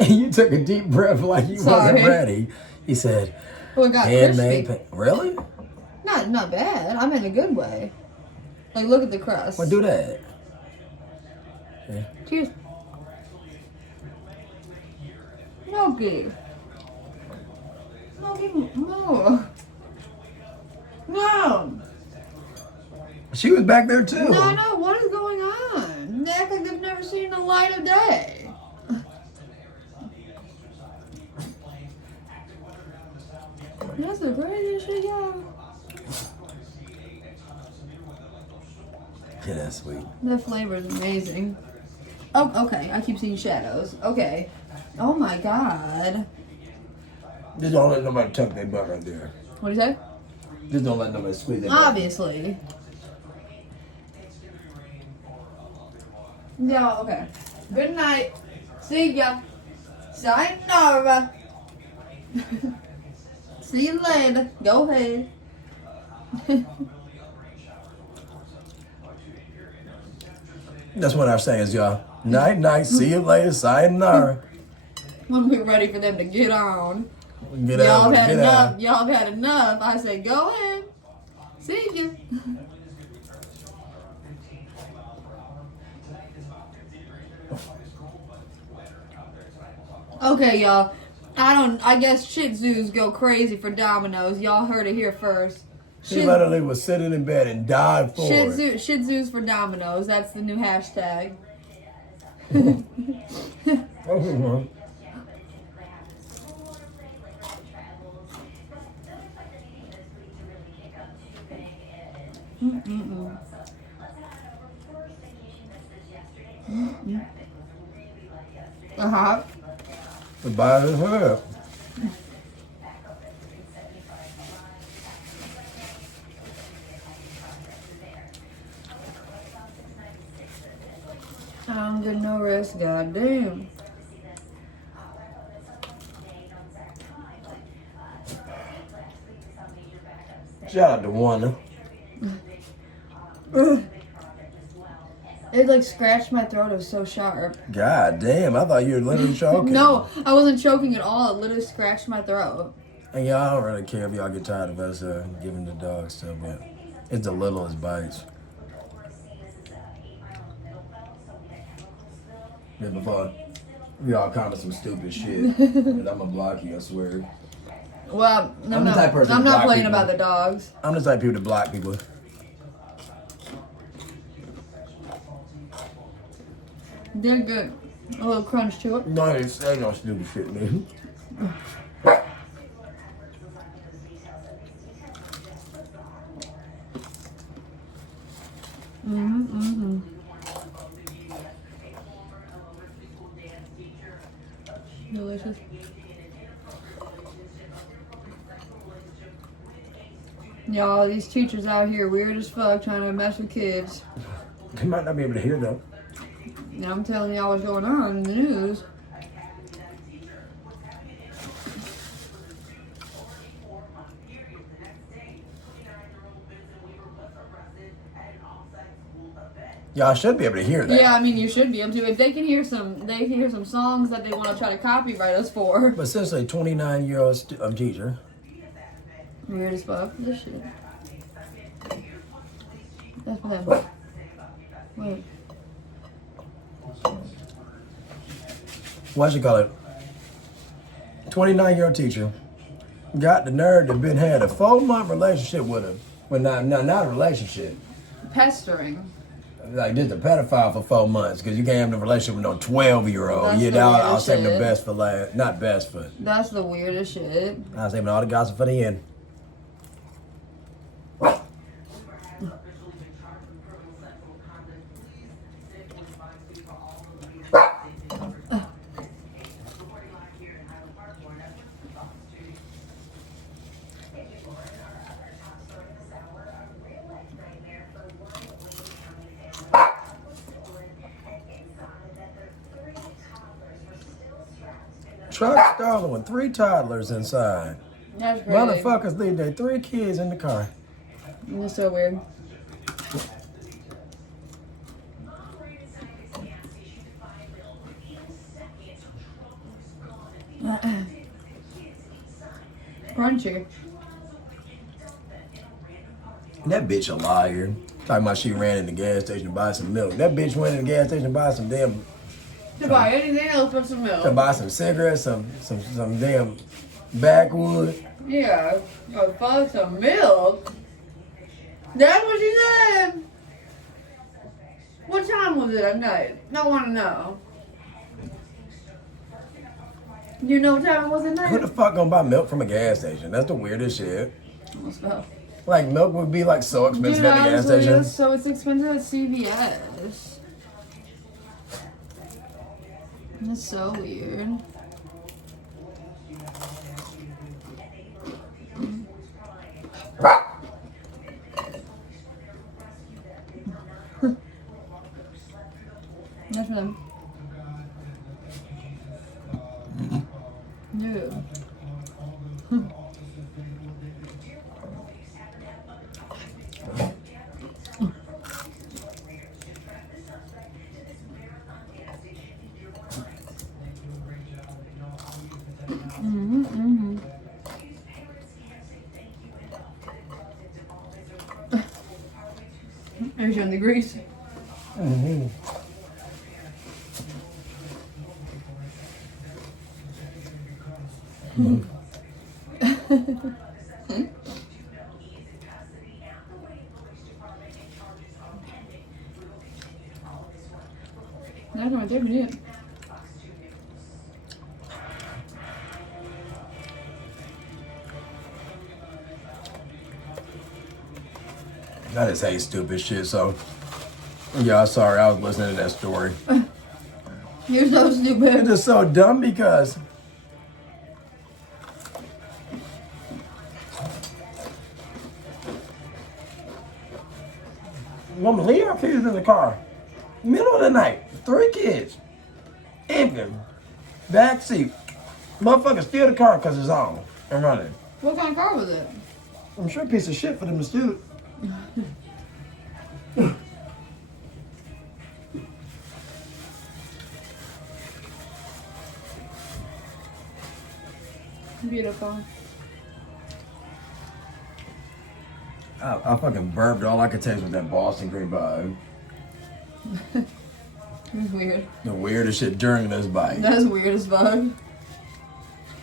You took a deep breath like you Sorry. wasn't ready. He said, Oh, it got handmade. crispy. Really? Not bad. I'm in a good way. Like, look at the crust. Well, do that. Yeah. Cheers. Smokey. Smokey, no. No. She was back there too. No, no, what is going on? They act like they've never seen the light of day. That's the craziest shit, y'all. Yeah, that's sweet. The flavor is amazing. Oh, okay. I keep seeing shadows. Okay. Oh my god. Just don't let nobody tuck their butt right there. What do you say? Just don't let nobody squeeze their butt. Obviously. Yeah, okay. Good night. See ya. Sayonara. See you later. Go ahead. That's what our sayings, y'all. Night, night. See you later. Sayonara. When we're ready for them to get on. Get Y'all out. have had Get enough. out. Y'all have had enough. I say, go ahead. See you. Okay, y'all. I guess Shih-Tzus go crazy for Domino's. Y'all heard it here first. She literally was sitting in bed and died for it. Shih-Tzus for Domino's. That's the new hashtag. Oh, Uh-huh. Goodbye to her. I don't get no rest, goddamn. Shout out to Wanda. It like scratched my throat. It was so sharp. God damn, I thought you were literally choking. No, I wasn't choking at all. It literally scratched my throat. And y'all, I don't really care if y'all get tired of us giving the dog stuff, but it's the littlest bites. Yeah, before y'all comment some stupid shit, and I'm gonna block you, I swear. Well, I'm the type of person I'm to not block playing people. about the dogs. I'm the type of people to block people. They're good. A little crunch to it. No, they say no stupid shit, man. Delicious. Y'all, these teachers out here weird as fuck trying to mess with kids. They might not be able to hear though. And I'm telling y'all what's going on in the news. Y'all should be able to hear that. Yeah, I mean you should be able to. If they can hear some songs that they want to try to copyright us for. But since a 29-year-old teacher. Weird as fuck. This shit. That's for them. Wait. What you call it? 29-year-old teacher got the nerve to been had a 4-month relationship with him. Well, not a relationship. Pestering. Like just a pedophile for 4 months because you can't have no relationship with no 12-year-old. That's Yeah, the I'll weirdest save the shit. best for last. Not best for. That's the weirdest shit. I'll save all the gossip for the end. Truck stolen with 3 toddlers inside. That's crazy. Motherfuckers leave their 3 kids in the car. That's so weird. Crunchy. That bitch a liar. Talking about she ran in the gas station to buy some milk. That bitch went in the gas station to buy some damn. To buy anything else but some milk. To buy some cigarettes, some damn backwood. Yeah. Oh, fuck some milk. That's what she said. What time was it at night? I want to know. You know what time it was at Who the night? fuck gonna buy milk from a gas station? That's the weirdest shit. What's up? Like milk would be like so expensive at the gas honestly, station. so it's expensive at CVS. That's so weird. That's for them. Yeah. There's your the grease. Mm-hmm. That's my favorite. I just hate stupid shit, so yeah, sorry, I was listening to that story. You're so It's stupid. just so dumb because Mama, leave our kids in the car. Middle of the night, 3 kids, empty, back seat. Motherfucker steal the car because it's on and running. What kind of car was it? I'm sure a piece of shit for them to steal it. Beautiful. I fucking burped. All I could taste was that Boston cream pie. It's weird. The weirdest shit during this bite. That's weird as fuck.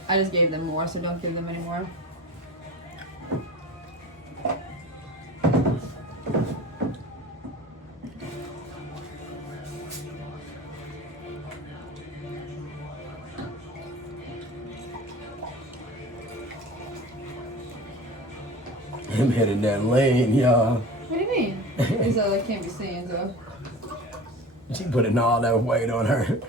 I just gave them more, so don't give them any more. Him hitting that lane, y'all. What do you mean? These I can't be seen, so. She putting all that weight on her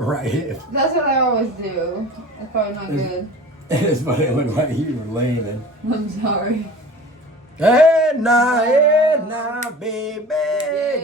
right hip. That's what I always do. That's probably not good. It's funny, it looked like you were leaning. I'm sorry. Hey now, baby,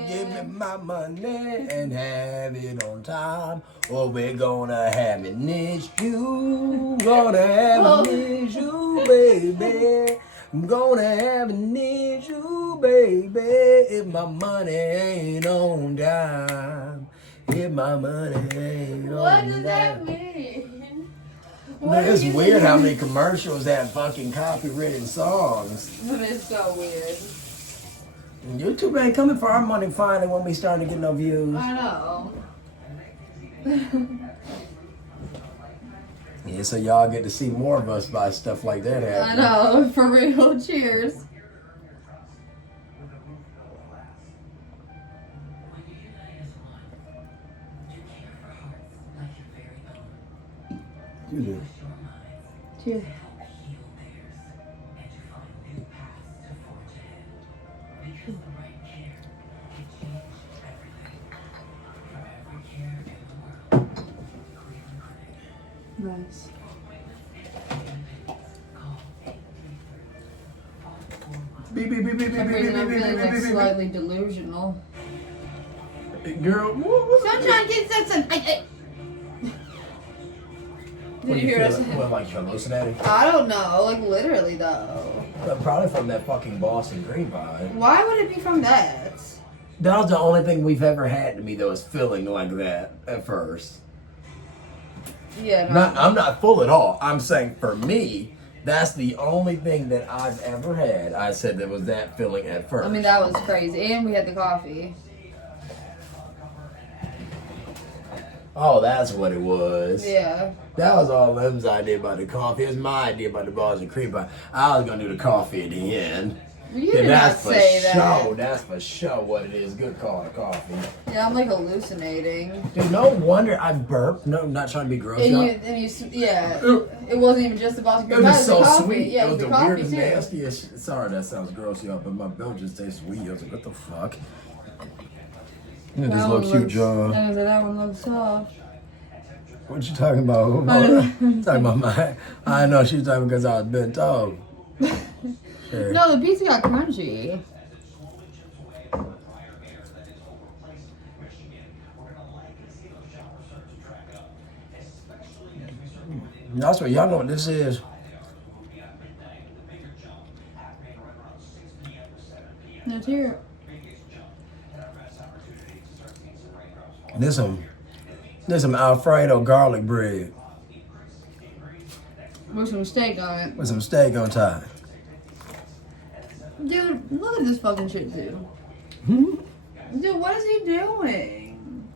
give me my money and have it on time, or we're gonna have an issue. Gonna have an issue, baby. I'm gonna have an issue, baby, if my money ain't on time. If my money ain't on time. What does that mean? Man, it's weird how many commercials have fucking copywritten songs. But it's so weird. YouTube ain't coming for our money finally when we start to get no views. I know. Yeah, so y'all get to see more of us buy stuff like that I happen. know, for real. Cheers. Cheers. Nice. Beep, beep, beep, beep, For some beep, reason, beep, I'm beep, feeling beep, like beep, beep. slightly delusional. Girl, what's Sunshine, get Simpson. Did you hear us? What, like hallucinating? I don't know, like literally though. Probably from that fucking Boston green pie. Why would it be from that? That was the only thing we've ever had to me that was feeling like that at first. Yeah, no. I'm not full at all. I'm saying for me, that's the only thing that I've ever had. I said that was that feeling at first. I mean, that was crazy. And we had the coffee. Oh, that's what it was. Yeah. That was all Lem's idea about the coffee. It was my idea about the Boston cream pie. I was gonna do the coffee at the end. You did not That's for say show. that. That's for show what it is. Good call to coffee. Yeah, I'm like hallucinating. Dude, no wonder I burped. No, I'm not trying to be gross. Yeah. It wasn't even just the Boston It cream was pie, just so coffee. sweet. Yeah, It was the coffee weirdest, too. nastiest shit. Sorry, that sounds gross, y'all, but my milk just tastes sweet. I was like, what the fuck? Look at this little cute jaw. That one looks soft. What you talking about? Talking about my. I know she was talking because I was bent over. Sure. No, the pizza got crunchy. That's what y'all know what this is. Let's hear it. This some Alfredo garlic bread With some steak on it. with some steak on top. Dude, look at this fucking Shih-Tzu. Hmm? Dude, what is he doing?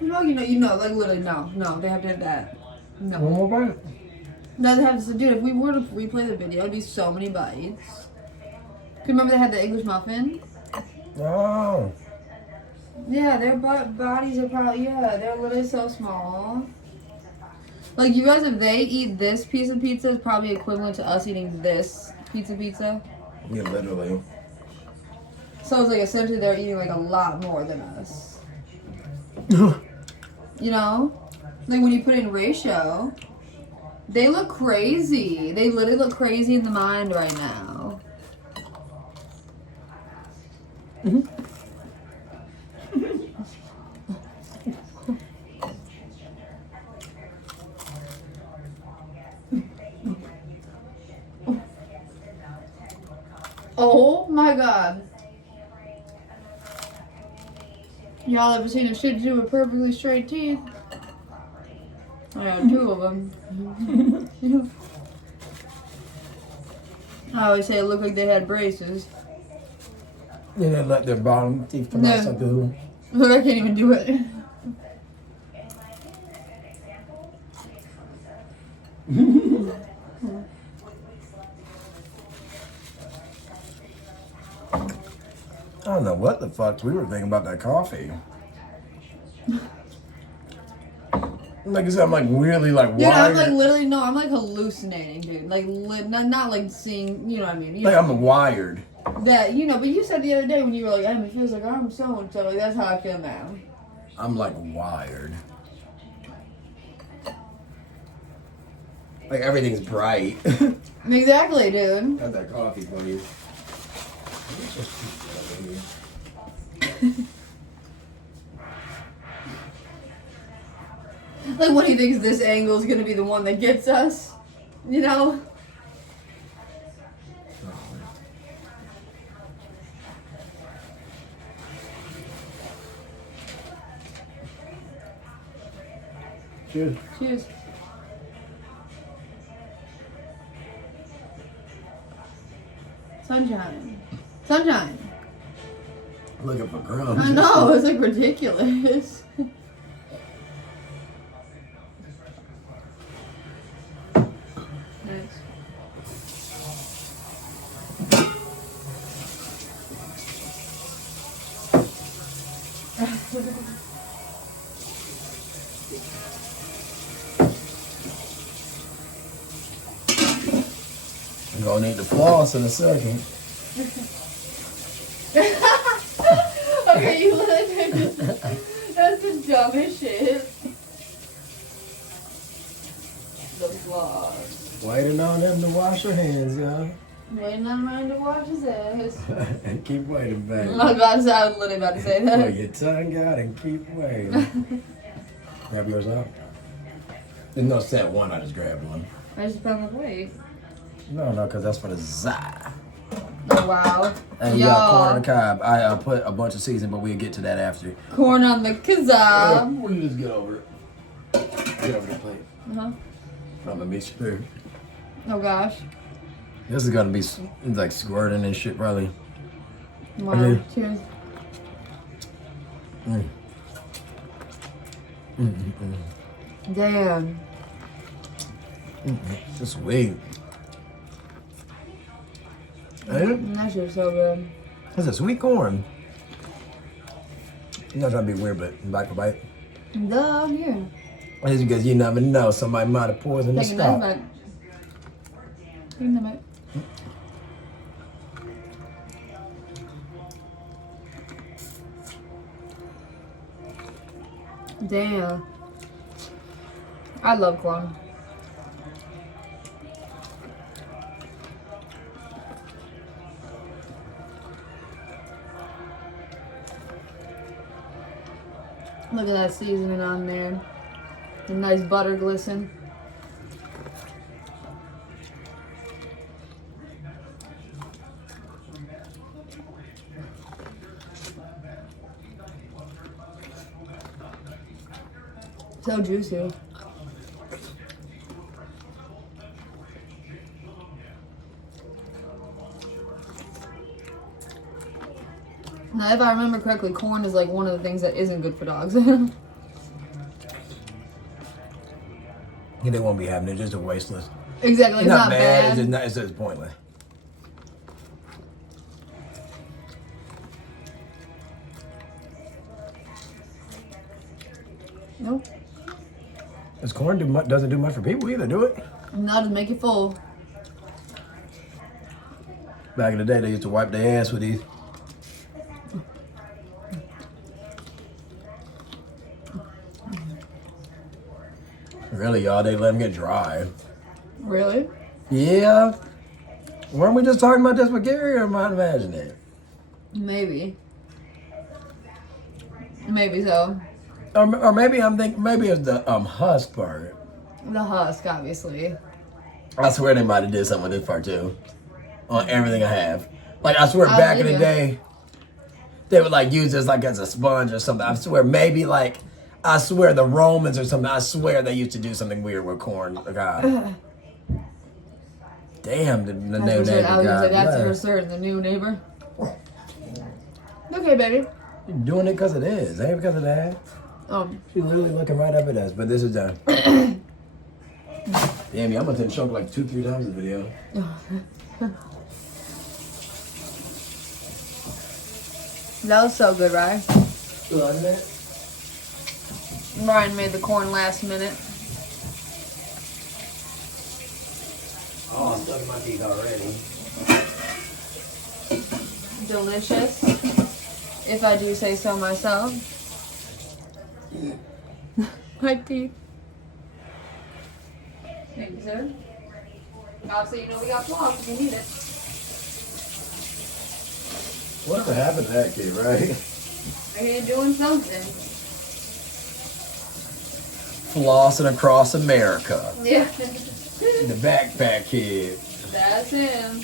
No, you know, like literally, no, they have to have that. No. One more bite. No, they have to, dude, if we were to replay the video, it'd be so many bites. Remember they had the English muffin? Oh. Yeah, their bodies are probably, they're literally so small. Like, you guys, if they eat this piece of pizza, it's probably equivalent to us eating this pizza. Yeah, literally. So it's like, essentially, they're eating, like, a lot more than us. You know? Like, when you put in ratio, they look crazy. They literally look crazy in the mind right now. Mm-hmm. Oh my god. Y'all ever seen a Shih Tzu with perfectly straight teeth? I got 2 of them. I always say it looked like they had braces. Yeah, they let their bottom teeth come out something. Look, I can't even do it. I don't know what the fuck we were thinking about that coffee. Like I said, I'm like really like Dude, I'm wired. like literally, no, I'm like hallucinating, dude. Like, not like seeing, you know what I mean? You Like know, I'm wired. that, you know, but you said the other day when you were like, it feels like I'm so and so. Like, that's how I feel now. I'm like wired. Like everything's bright. Exactly, dude. Got that coffee for you. Like, what do you think this angle is gonna be the one that gets us? You know? Cheers. Cheers. Sunshine. Sunshine. Looking for crumbs. I know, it's like ridiculous. Nice. I'm gonna need the floss in a second. Okay, you literally that's the dumbest shit. The vlogs. Waiting on them to wash their hands, y'all. Waiting on mine to wash his ass. Keep waiting, baby. Oh my god, so I was literally about to say Pull that. your tongue out and keep waiting. Grab yours out. There's no set one, I just grabbed one. I just found the plate. No, because that's for the za. Oh wow. And you got corn on the cob. I put a bunch of seasoning, but we'll get to that after. Corn on the kazaa. We'll just get over it. Get over the plate. Uh-huh. From the mixture. Oh gosh. This is gonna be like squirting and shit, probably. Wow. Okay. Cheers. Damn. It's sweet. Ain't it? That shit's so good. It's a sweet corn. I'm not trying to be weird, but bite for bite. Duh, here. It's because you never know. Somebody might have poisoned the Take a nice stock. bite. Take a nice bite. Damn. I love corn. Look at that seasoning on there. The nice butter glisten. So juicy. Now, if I remember correctly, corn is like one of the things that isn't good for dogs. Yeah, they won't be having it. Just a wasteless. Exactly, it's not bad. It's just pointless. Nope. This corn doesn't do much for people either, do it? Not to make it full. Back in the day, they used to wipe their ass with these. Really, y'all, they let them get dry. Really? Yeah. Weren't we just talking about this with Gary, or am I imagining it? Maybe. Maybe so. Or maybe I'm thinking, maybe it's the husk part. The husk, obviously. I swear they might have did something with this part too. On everything I have. Like, I swear I back in believe the you. day, they would, like, use this, like, as a sponge or something. I swear, maybe, like, I swear the Romans or something, I swear they used to do something weird with corn. God. Damn, the new I was neighbor, gonna say, God that's for bless. certain, the new neighbor. Okay, baby. You're doing it because it is. Ain't because of that. She's literally looking right up at us, but this is done. Damn, I'm gonna choke like 2-3 times the video. That was so good, right? You liking it? Ryan made the corn last minute. Oh, I'm stuck in my teeth already. Delicious, if I do say so myself. My teeth. Thank you, sir. Obviously, you know we got floss if you need it. Whatever happened to that kid, right? I mean, you're doing something. Flossing across America. Yeah. The backpack kid. That's him.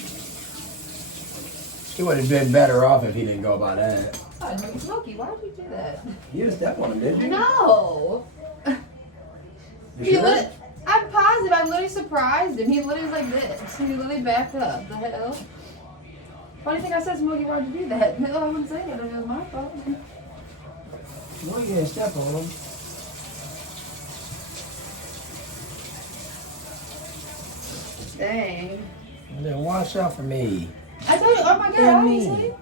He would have been better off if he didn't go by that. God, Smokey, why did you do that? You didn't step on him, did you? No. You He sure? I'm positive. I literally surprised him. He literally was like this. He literally backed up. The hell? Why do you think I said, Smokey, why'd you do that? No, I wouldn't say that. It was my fault. No, you didn't step on him. Dang. And then watch out for me. I told you, oh my god, Yeah, obviously. me.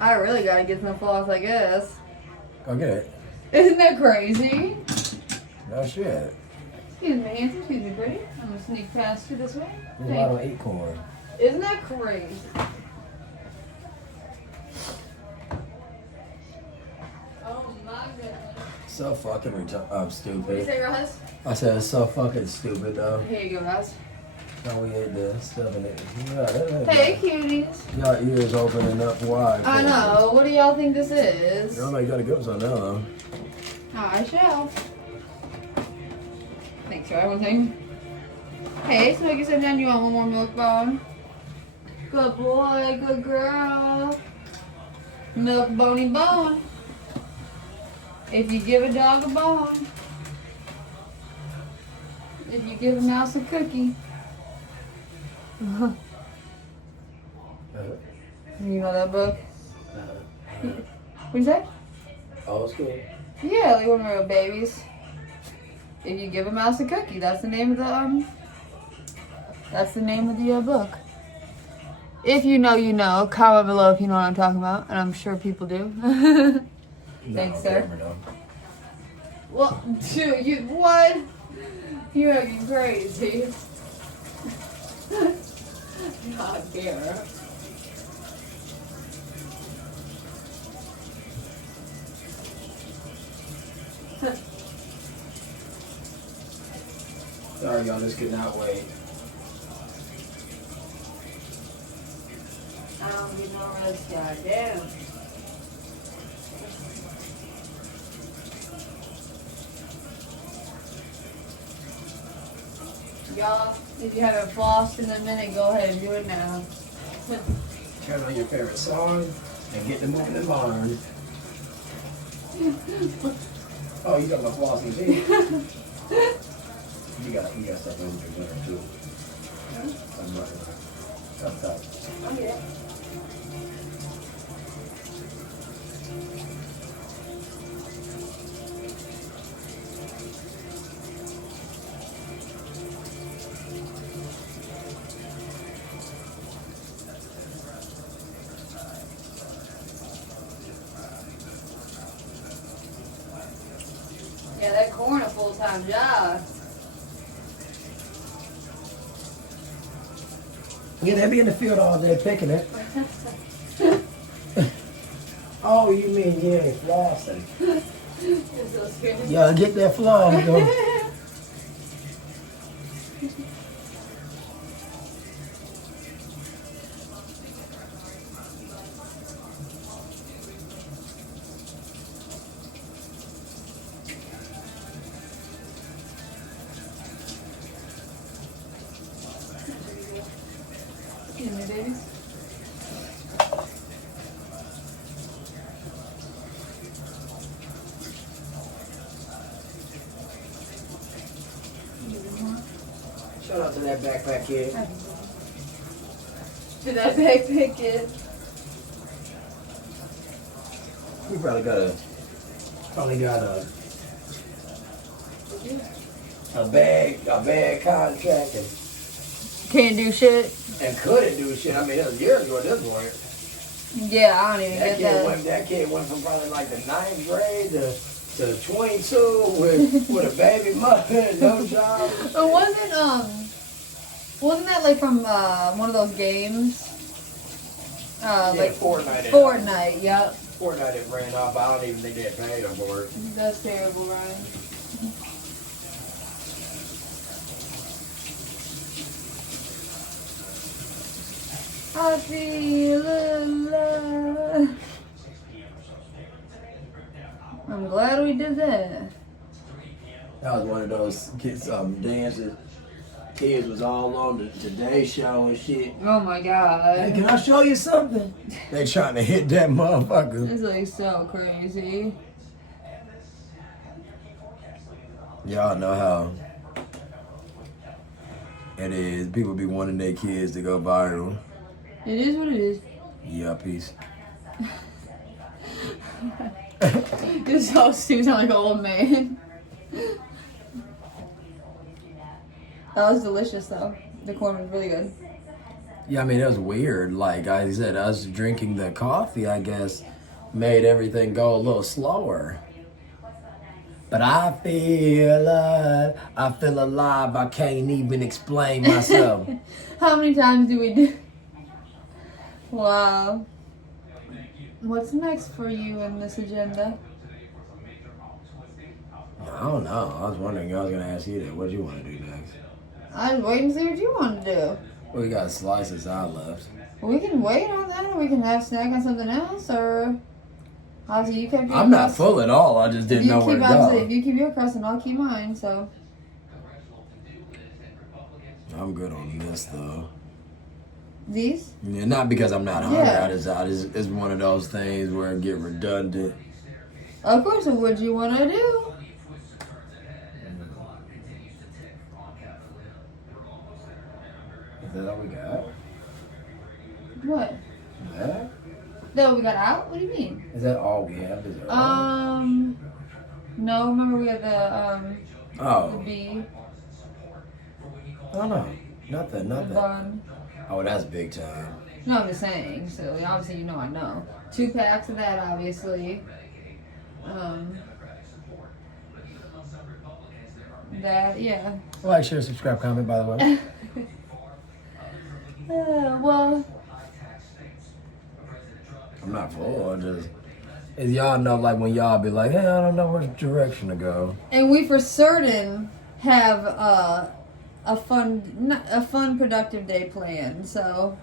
I really gotta get some floss, I guess. Go get it. Isn't that crazy? No shit. Excuse me, handsome, excuse me, pretty. I'm gonna sneak past you this way. This is why I don't eat corn. Isn't that crazy? Oh my goodness. So fucking What do you stupid. say, Russ? I said it's so fucking stupid though. Here you go, Russ. No, we ate this stuff in it. Yeah, Hey, cuties. y'all ears opening up wide. I know. What do y'all think this is? Y'all like gotta give us on now though. I shall. Thanks for everything. Hey, Smokey said, then you want one more milk bone? Good boy, good girl. Milk bony bone. If you give a dog a bone. If you give a mouse a cookie. You know that book? What'd you say? Old school. Yeah, like when we were babies. If you give a mouse a cookie, that's the name of the that's the name of the book. If you know, you know. Comment below if you know what I'm talking about, and I'm sure people do. Thanks, sir. Well, dude, you what? You're acting crazy. Not here. Sorry, y'all, just could not wait. I don't get no rest, goddamn. Y'all, if you haven't flossed in a minute, go ahead and do it now. Turn on your favorite song and get to moving the barn. Oh, you got my flossing teeth. You got stuff in your winter too. I'm not gonna tough. Okay. Yeah, that corn a full-time job. Yeah, they be in the field all day picking it. Oh, you mean you ain't flossing? You're so scared. Yeah, get that floss, though. Excuse me, babies. Shout out to that backpack kid. To that backpack kid. We probably got a bad contract Can't do shit. and couldn't do shit. I mean, that was years ago at this point. Yeah, I don't even get that. That kid went from probably like the 9th grade to 22 with a baby mother, no job. It wasn't that like from one of those games? Like Fortnite. Fortnite, yep. Fortnite it ran off. I don't even think they paid him for it. That's terrible, Ryan. I feel alive. I'm glad we did that. That was one of those kids dances. Kids was all on the Today Show and shit. Oh my god. Hey, can I show you something? They trying to hit that motherfucker. It's like so crazy. Y'all know how it is. People be wanting their kids to go viral. It is what it is. Yeah, peace. You're so stupid, sound like an old man. That was delicious though. The corn was really good. Yeah, I mean, it was weird. Like I said, us drinking the coffee, I guess, made everything go a little slower. But I feel alive. I feel alive. I can't even explain myself. How many times do we do? Wow. What's next for you in this agenda? I don't know. I was wondering. I was gonna ask you that. What do you want to do next? I was waiting to see what you want to do. Well, we got slices out left. We can wait on that, or we can have snack on something else, or obviously you keep your I'm not crust. full at all. I just didn't know where to go. If you keep your crust, and I'll keep mine. So I'm good on this though. these. Yeah, not because I'm not hungry. Yeah. It's one of those things where it get redundant. Of course, what would you want to do? Is that all we got? What? That? No, we got out? What do you mean? Is that all we have? Is that all? No, remember we had the Oh. B, Oh no. Nothing. the bun. Oh, that's big time. No, I'm just saying. So obviously, you know, I know. 2 packs of that, obviously. That, yeah. Like, share, subscribe, comment, by the way. Well, I'm not full. I just, as y'all know, like when y'all be like, hey, I don't know which direction to go. and we for certain have a fun, productive day planned. So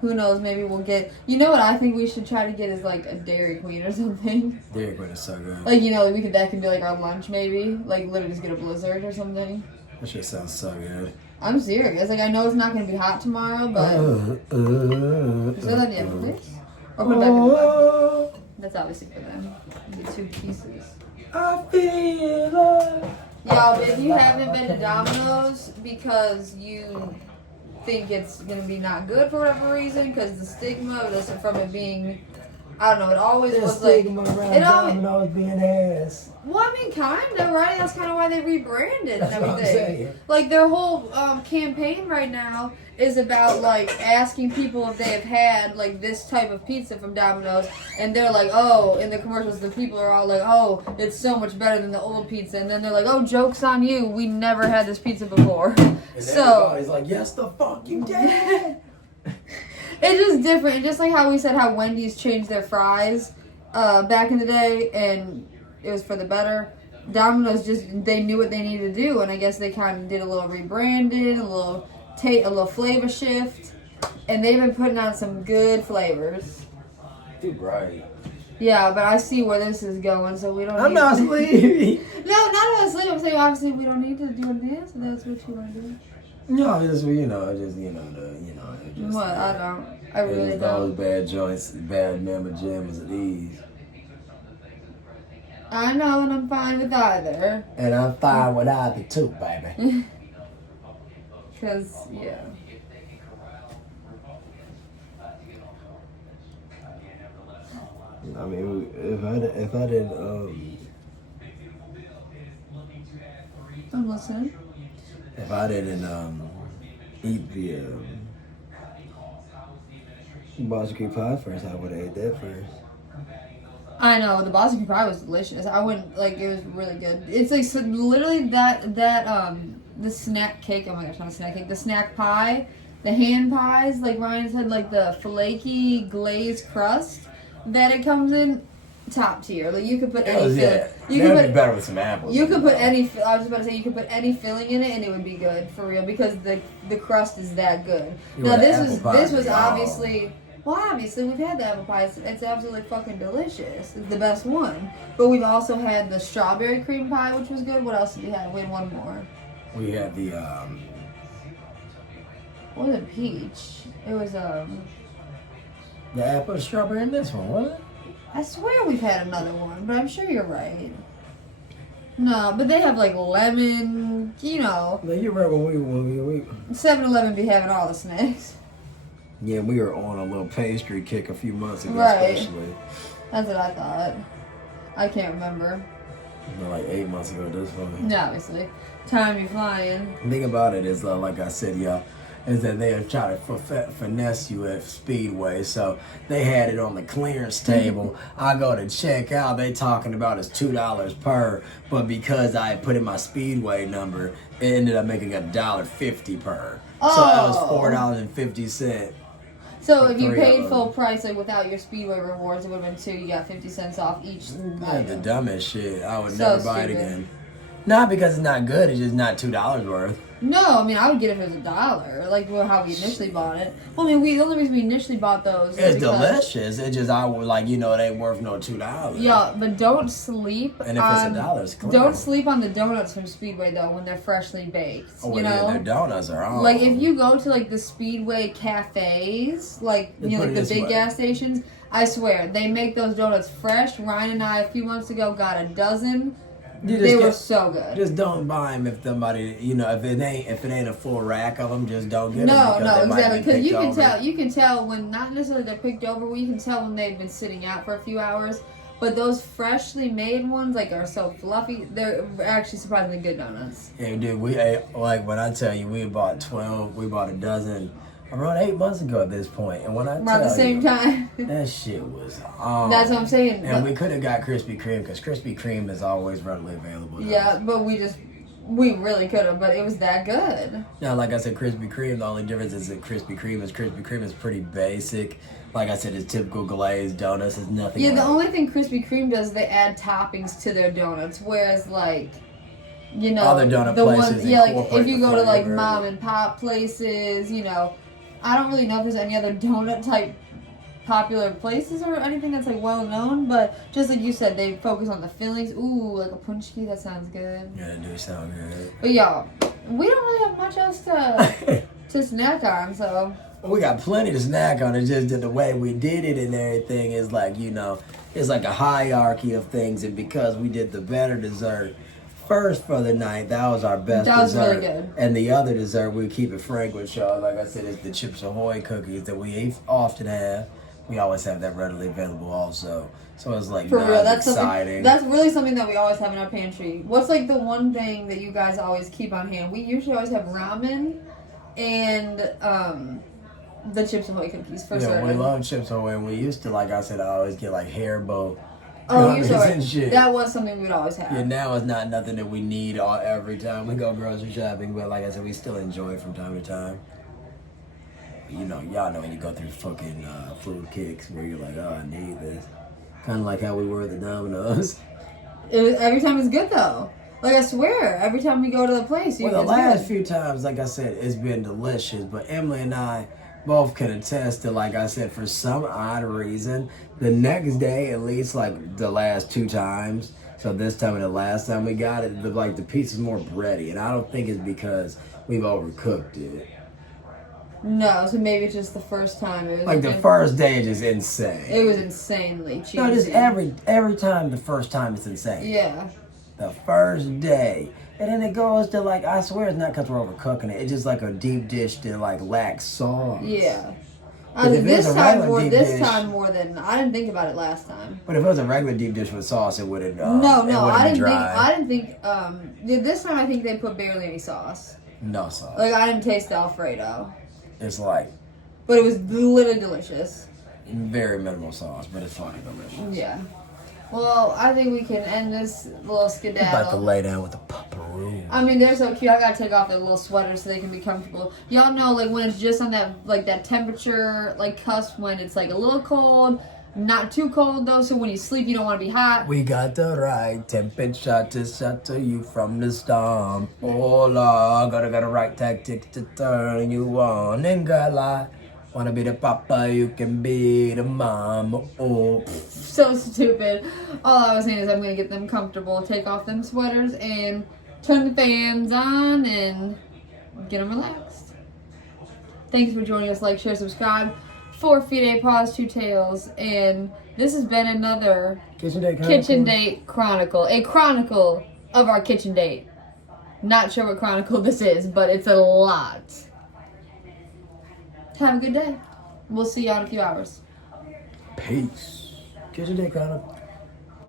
who knows? Maybe we'll get. You know what I think we should try to get is like a Dairy Queen or something. Dairy Queen is so good. Like, you know, that can be like our lunch maybe. Like literally just get a Blizzard or something. That shit sounds so good. I'm serious. Like I know it's not gonna be hot tomorrow, but is that the end of this? Or put it back in the bag. That's obviously for them. The 2 pieces. I feel like... Y'all, but if you haven't been to Domino's because you think it's gonna be not good for whatever reason, because the stigma of this from it being, I don't know, it always was like it always. Domino's being ass. Well, I mean, kinda, right? That's kind of why they rebranded That's and what I'm everything. saying. Like their whole campaign right now is about like asking people if they have had like this type of pizza from Domino's, and they're like, oh, in the commercials, the people are all like, oh, it's so much better than the old pizza, and then they're like, oh, joke's on you, we never had this pizza before. And So everybody's like, yes, the fuck you did. it's just different. And just like how we said how Wendy's changed their fries back in the day, and it was for the better. Domino's they knew what they needed to do, and I guess they kind of did a little rebranding, a little flavor shift, and they've been putting out some good flavors. Too bright. Yeah, but I see where this is going, so we don't. I'm not sleepy. No, not asleep. I'm saying obviously we don't need to do this. If that's what you want to do. No, just What? I don't. I really those don't. bad joints, bad mamma jammas of these. I know, and I'm fine with either. And I'm fine with either too, baby. Cause yeah. I mean, if I didn't I'm listening. if I didn't eat the barbecue pie first, I would have ate that first. I know the Boston pie was delicious. I wouldn't like it was really good. It's like so literally that the snack cake. Oh my gosh, not a snack cake. The snack pie, the hand pies. Like Ryan said, like the flaky glazed crust that it comes in, top tier. Like you could put any filling. You could be better with some apples. You could put any. I was about to say you could put any filling in it and it would be good for real because the crust is that good. Now this was obviously. Well, obviously, we've had the apple pie. It's absolutely fucking delicious. It's the best one. But we've also had the strawberry cream pie, which was good. What else did we have? We had one more. We had the What was it? Peach. It was the apple, strawberry, in this one, wasn't it? I swear we've had another one, but I'm sure you're right. No, but they have like lemon. You know. No, you're right. When we 7-Eleven be having all the snacks. Yeah, we were on a little pastry kick a few months ago, Right. especially. That's what I thought. I can't remember. Like 8 months ago, this one. No, obviously. Time be flying. The thing about it is, like I said, y'all, is that they are trying to finesse you at Speedway. So they had it on the clearance table. I go to check out. They talking about it's $2 per, but because I put in my Speedway number, it ended up making $1.50 per. So that was $4.50. So if you paid full price, like without your Speedway rewards, it would have been 2. You got 50 cents off each. That's the dumbest shit. I would So never buy it stupid. again. Not because it's not good. It's just not $2 worth. No, I mean I would get it if it was $1, like how we initially bought it. Well, I mean the only reason we initially bought those. It's because, delicious. It's just I would like it ain't worth no $2. Yeah, but don't sleep. And if it's $1, it's clean. Don't sleep on the donuts from Speedway though when they're freshly baked. Oh, you know, their donuts are on. like if you go to like the Speedway cafes, like They you know, put like it the this big way. gas stations. I swear they make those donuts fresh. Ryan and I a few months ago got a dozen. They were so good. Just don't buy them if somebody, if it ain't a full rack of them, just don't get them. No, exactly. Because you can tell when not necessarily they're picked over. Well, you can tell when they've been sitting out for a few hours. But those freshly made ones are so fluffy. They're actually surprisingly good donuts. Yeah, dude, we ate when I tell you we bought 12, we bought a dozen around 8 months ago at this point, and when I Around the same time. that shit was That's what I'm saying. And we could have got Krispy Kreme because Krispy Kreme is always readily available. Yeah, but we really could have, but it was that good. Now, like I said, Krispy Kreme, the only difference is that Krispy Kreme is pretty basic. Like I said, it's typical glazed donuts. It's nothing. Yeah, the only thing Krispy Kreme does is they add toppings to their donuts, whereas other donut the places ones, yeah, like incorporate if you the go to flavor. mom and pop places, I don't really know if there's any other donut type popular places or anything that's well known, but just like you said, they focus on the fillings. Ooh, like a punchki, that sounds good. Yeah, it do sound good. But y'all, we don't really have much else to snack on, so. We got plenty to snack on. It's just that the way we did it and everything is it's like a hierarchy of things, and because we did the better dessert first for the night, that was our best That was dessert. really good. And the other dessert, we keep it frank with y'all. Like I said, it's the Chips Ahoy cookies that we often have. We always have that readily available also. So it's For real, that's exciting. That's really something that we always have in our pantry. What's the one thing that you guys always keep on hand? We usually always have ramen and the Chips Ahoy cookies for certain. We love Chips Ahoy, and we used to, like I said, I always get Haribo. Oh, you're sorry. And shit. That was something we would always have. Yeah, now it's not nothing that we need every time we go grocery shopping, but like I said, we still enjoy it from time to time. Y'all know when you go through fucking food kicks where you're like, oh, I need this. Kind of like how we were at the Domino's. Every time it's good though. Like I swear, every time we go to the place, The last few times, like I said, it's been delicious. But Emily and I both can attest to, like I said, for some odd reason, the next day, at least the last 2 times, So this time and the last time we got it, the pizza's more bready, and I don't think it's because we've overcooked it. No, so maybe it's just the first time. It was Like the first day is just insane. It was insanely cheesy. No, just every time the first time it's insane. Yeah. The first day. And then it goes to like, I swear it's not because we're overcooking it. It's just like a deep dish that like lacks sauce. Yeah. This time more than I didn't think about it last time. But if it was a regular deep dish with sauce, it wouldn't. I didn't think. This time I think they put barely any sauce. No sauce. Like I didn't taste the Alfredo. It's like. But it was literally delicious. Very minimal sauce, but it's fucking delicious. Yeah. Well, I think we can end this little skedaddle. I'm about to lay down with the pupperoo. I mean, they're so cute. I gotta take off their little sweaters so they can be comfortable. Y'all know, like, when it's just on that temperature, like, cusp, when it's, like, a little cold, not too cold, though, so when you sleep, you don't want to be hot. We got the right temperature to shelter you from the storm. Oh, Lord, got the right tactics to turn you on. And girl, I wanna be the papa, you can be the mom. Oh. So stupid. All I was saying is I'm gonna get them comfortable, take off them sweaters, and turn the fans on and get them relaxed. Thanks for joining us. Like, share, subscribe. 4 feet, 8 paws, 2 tails, and this has been another kitchen date chronicle. A chronicle of our kitchen date. Not sure what chronicle this is, but it's a lot. Have a good day. We'll see you in a few hours. Peace. Kitchen date chronicle.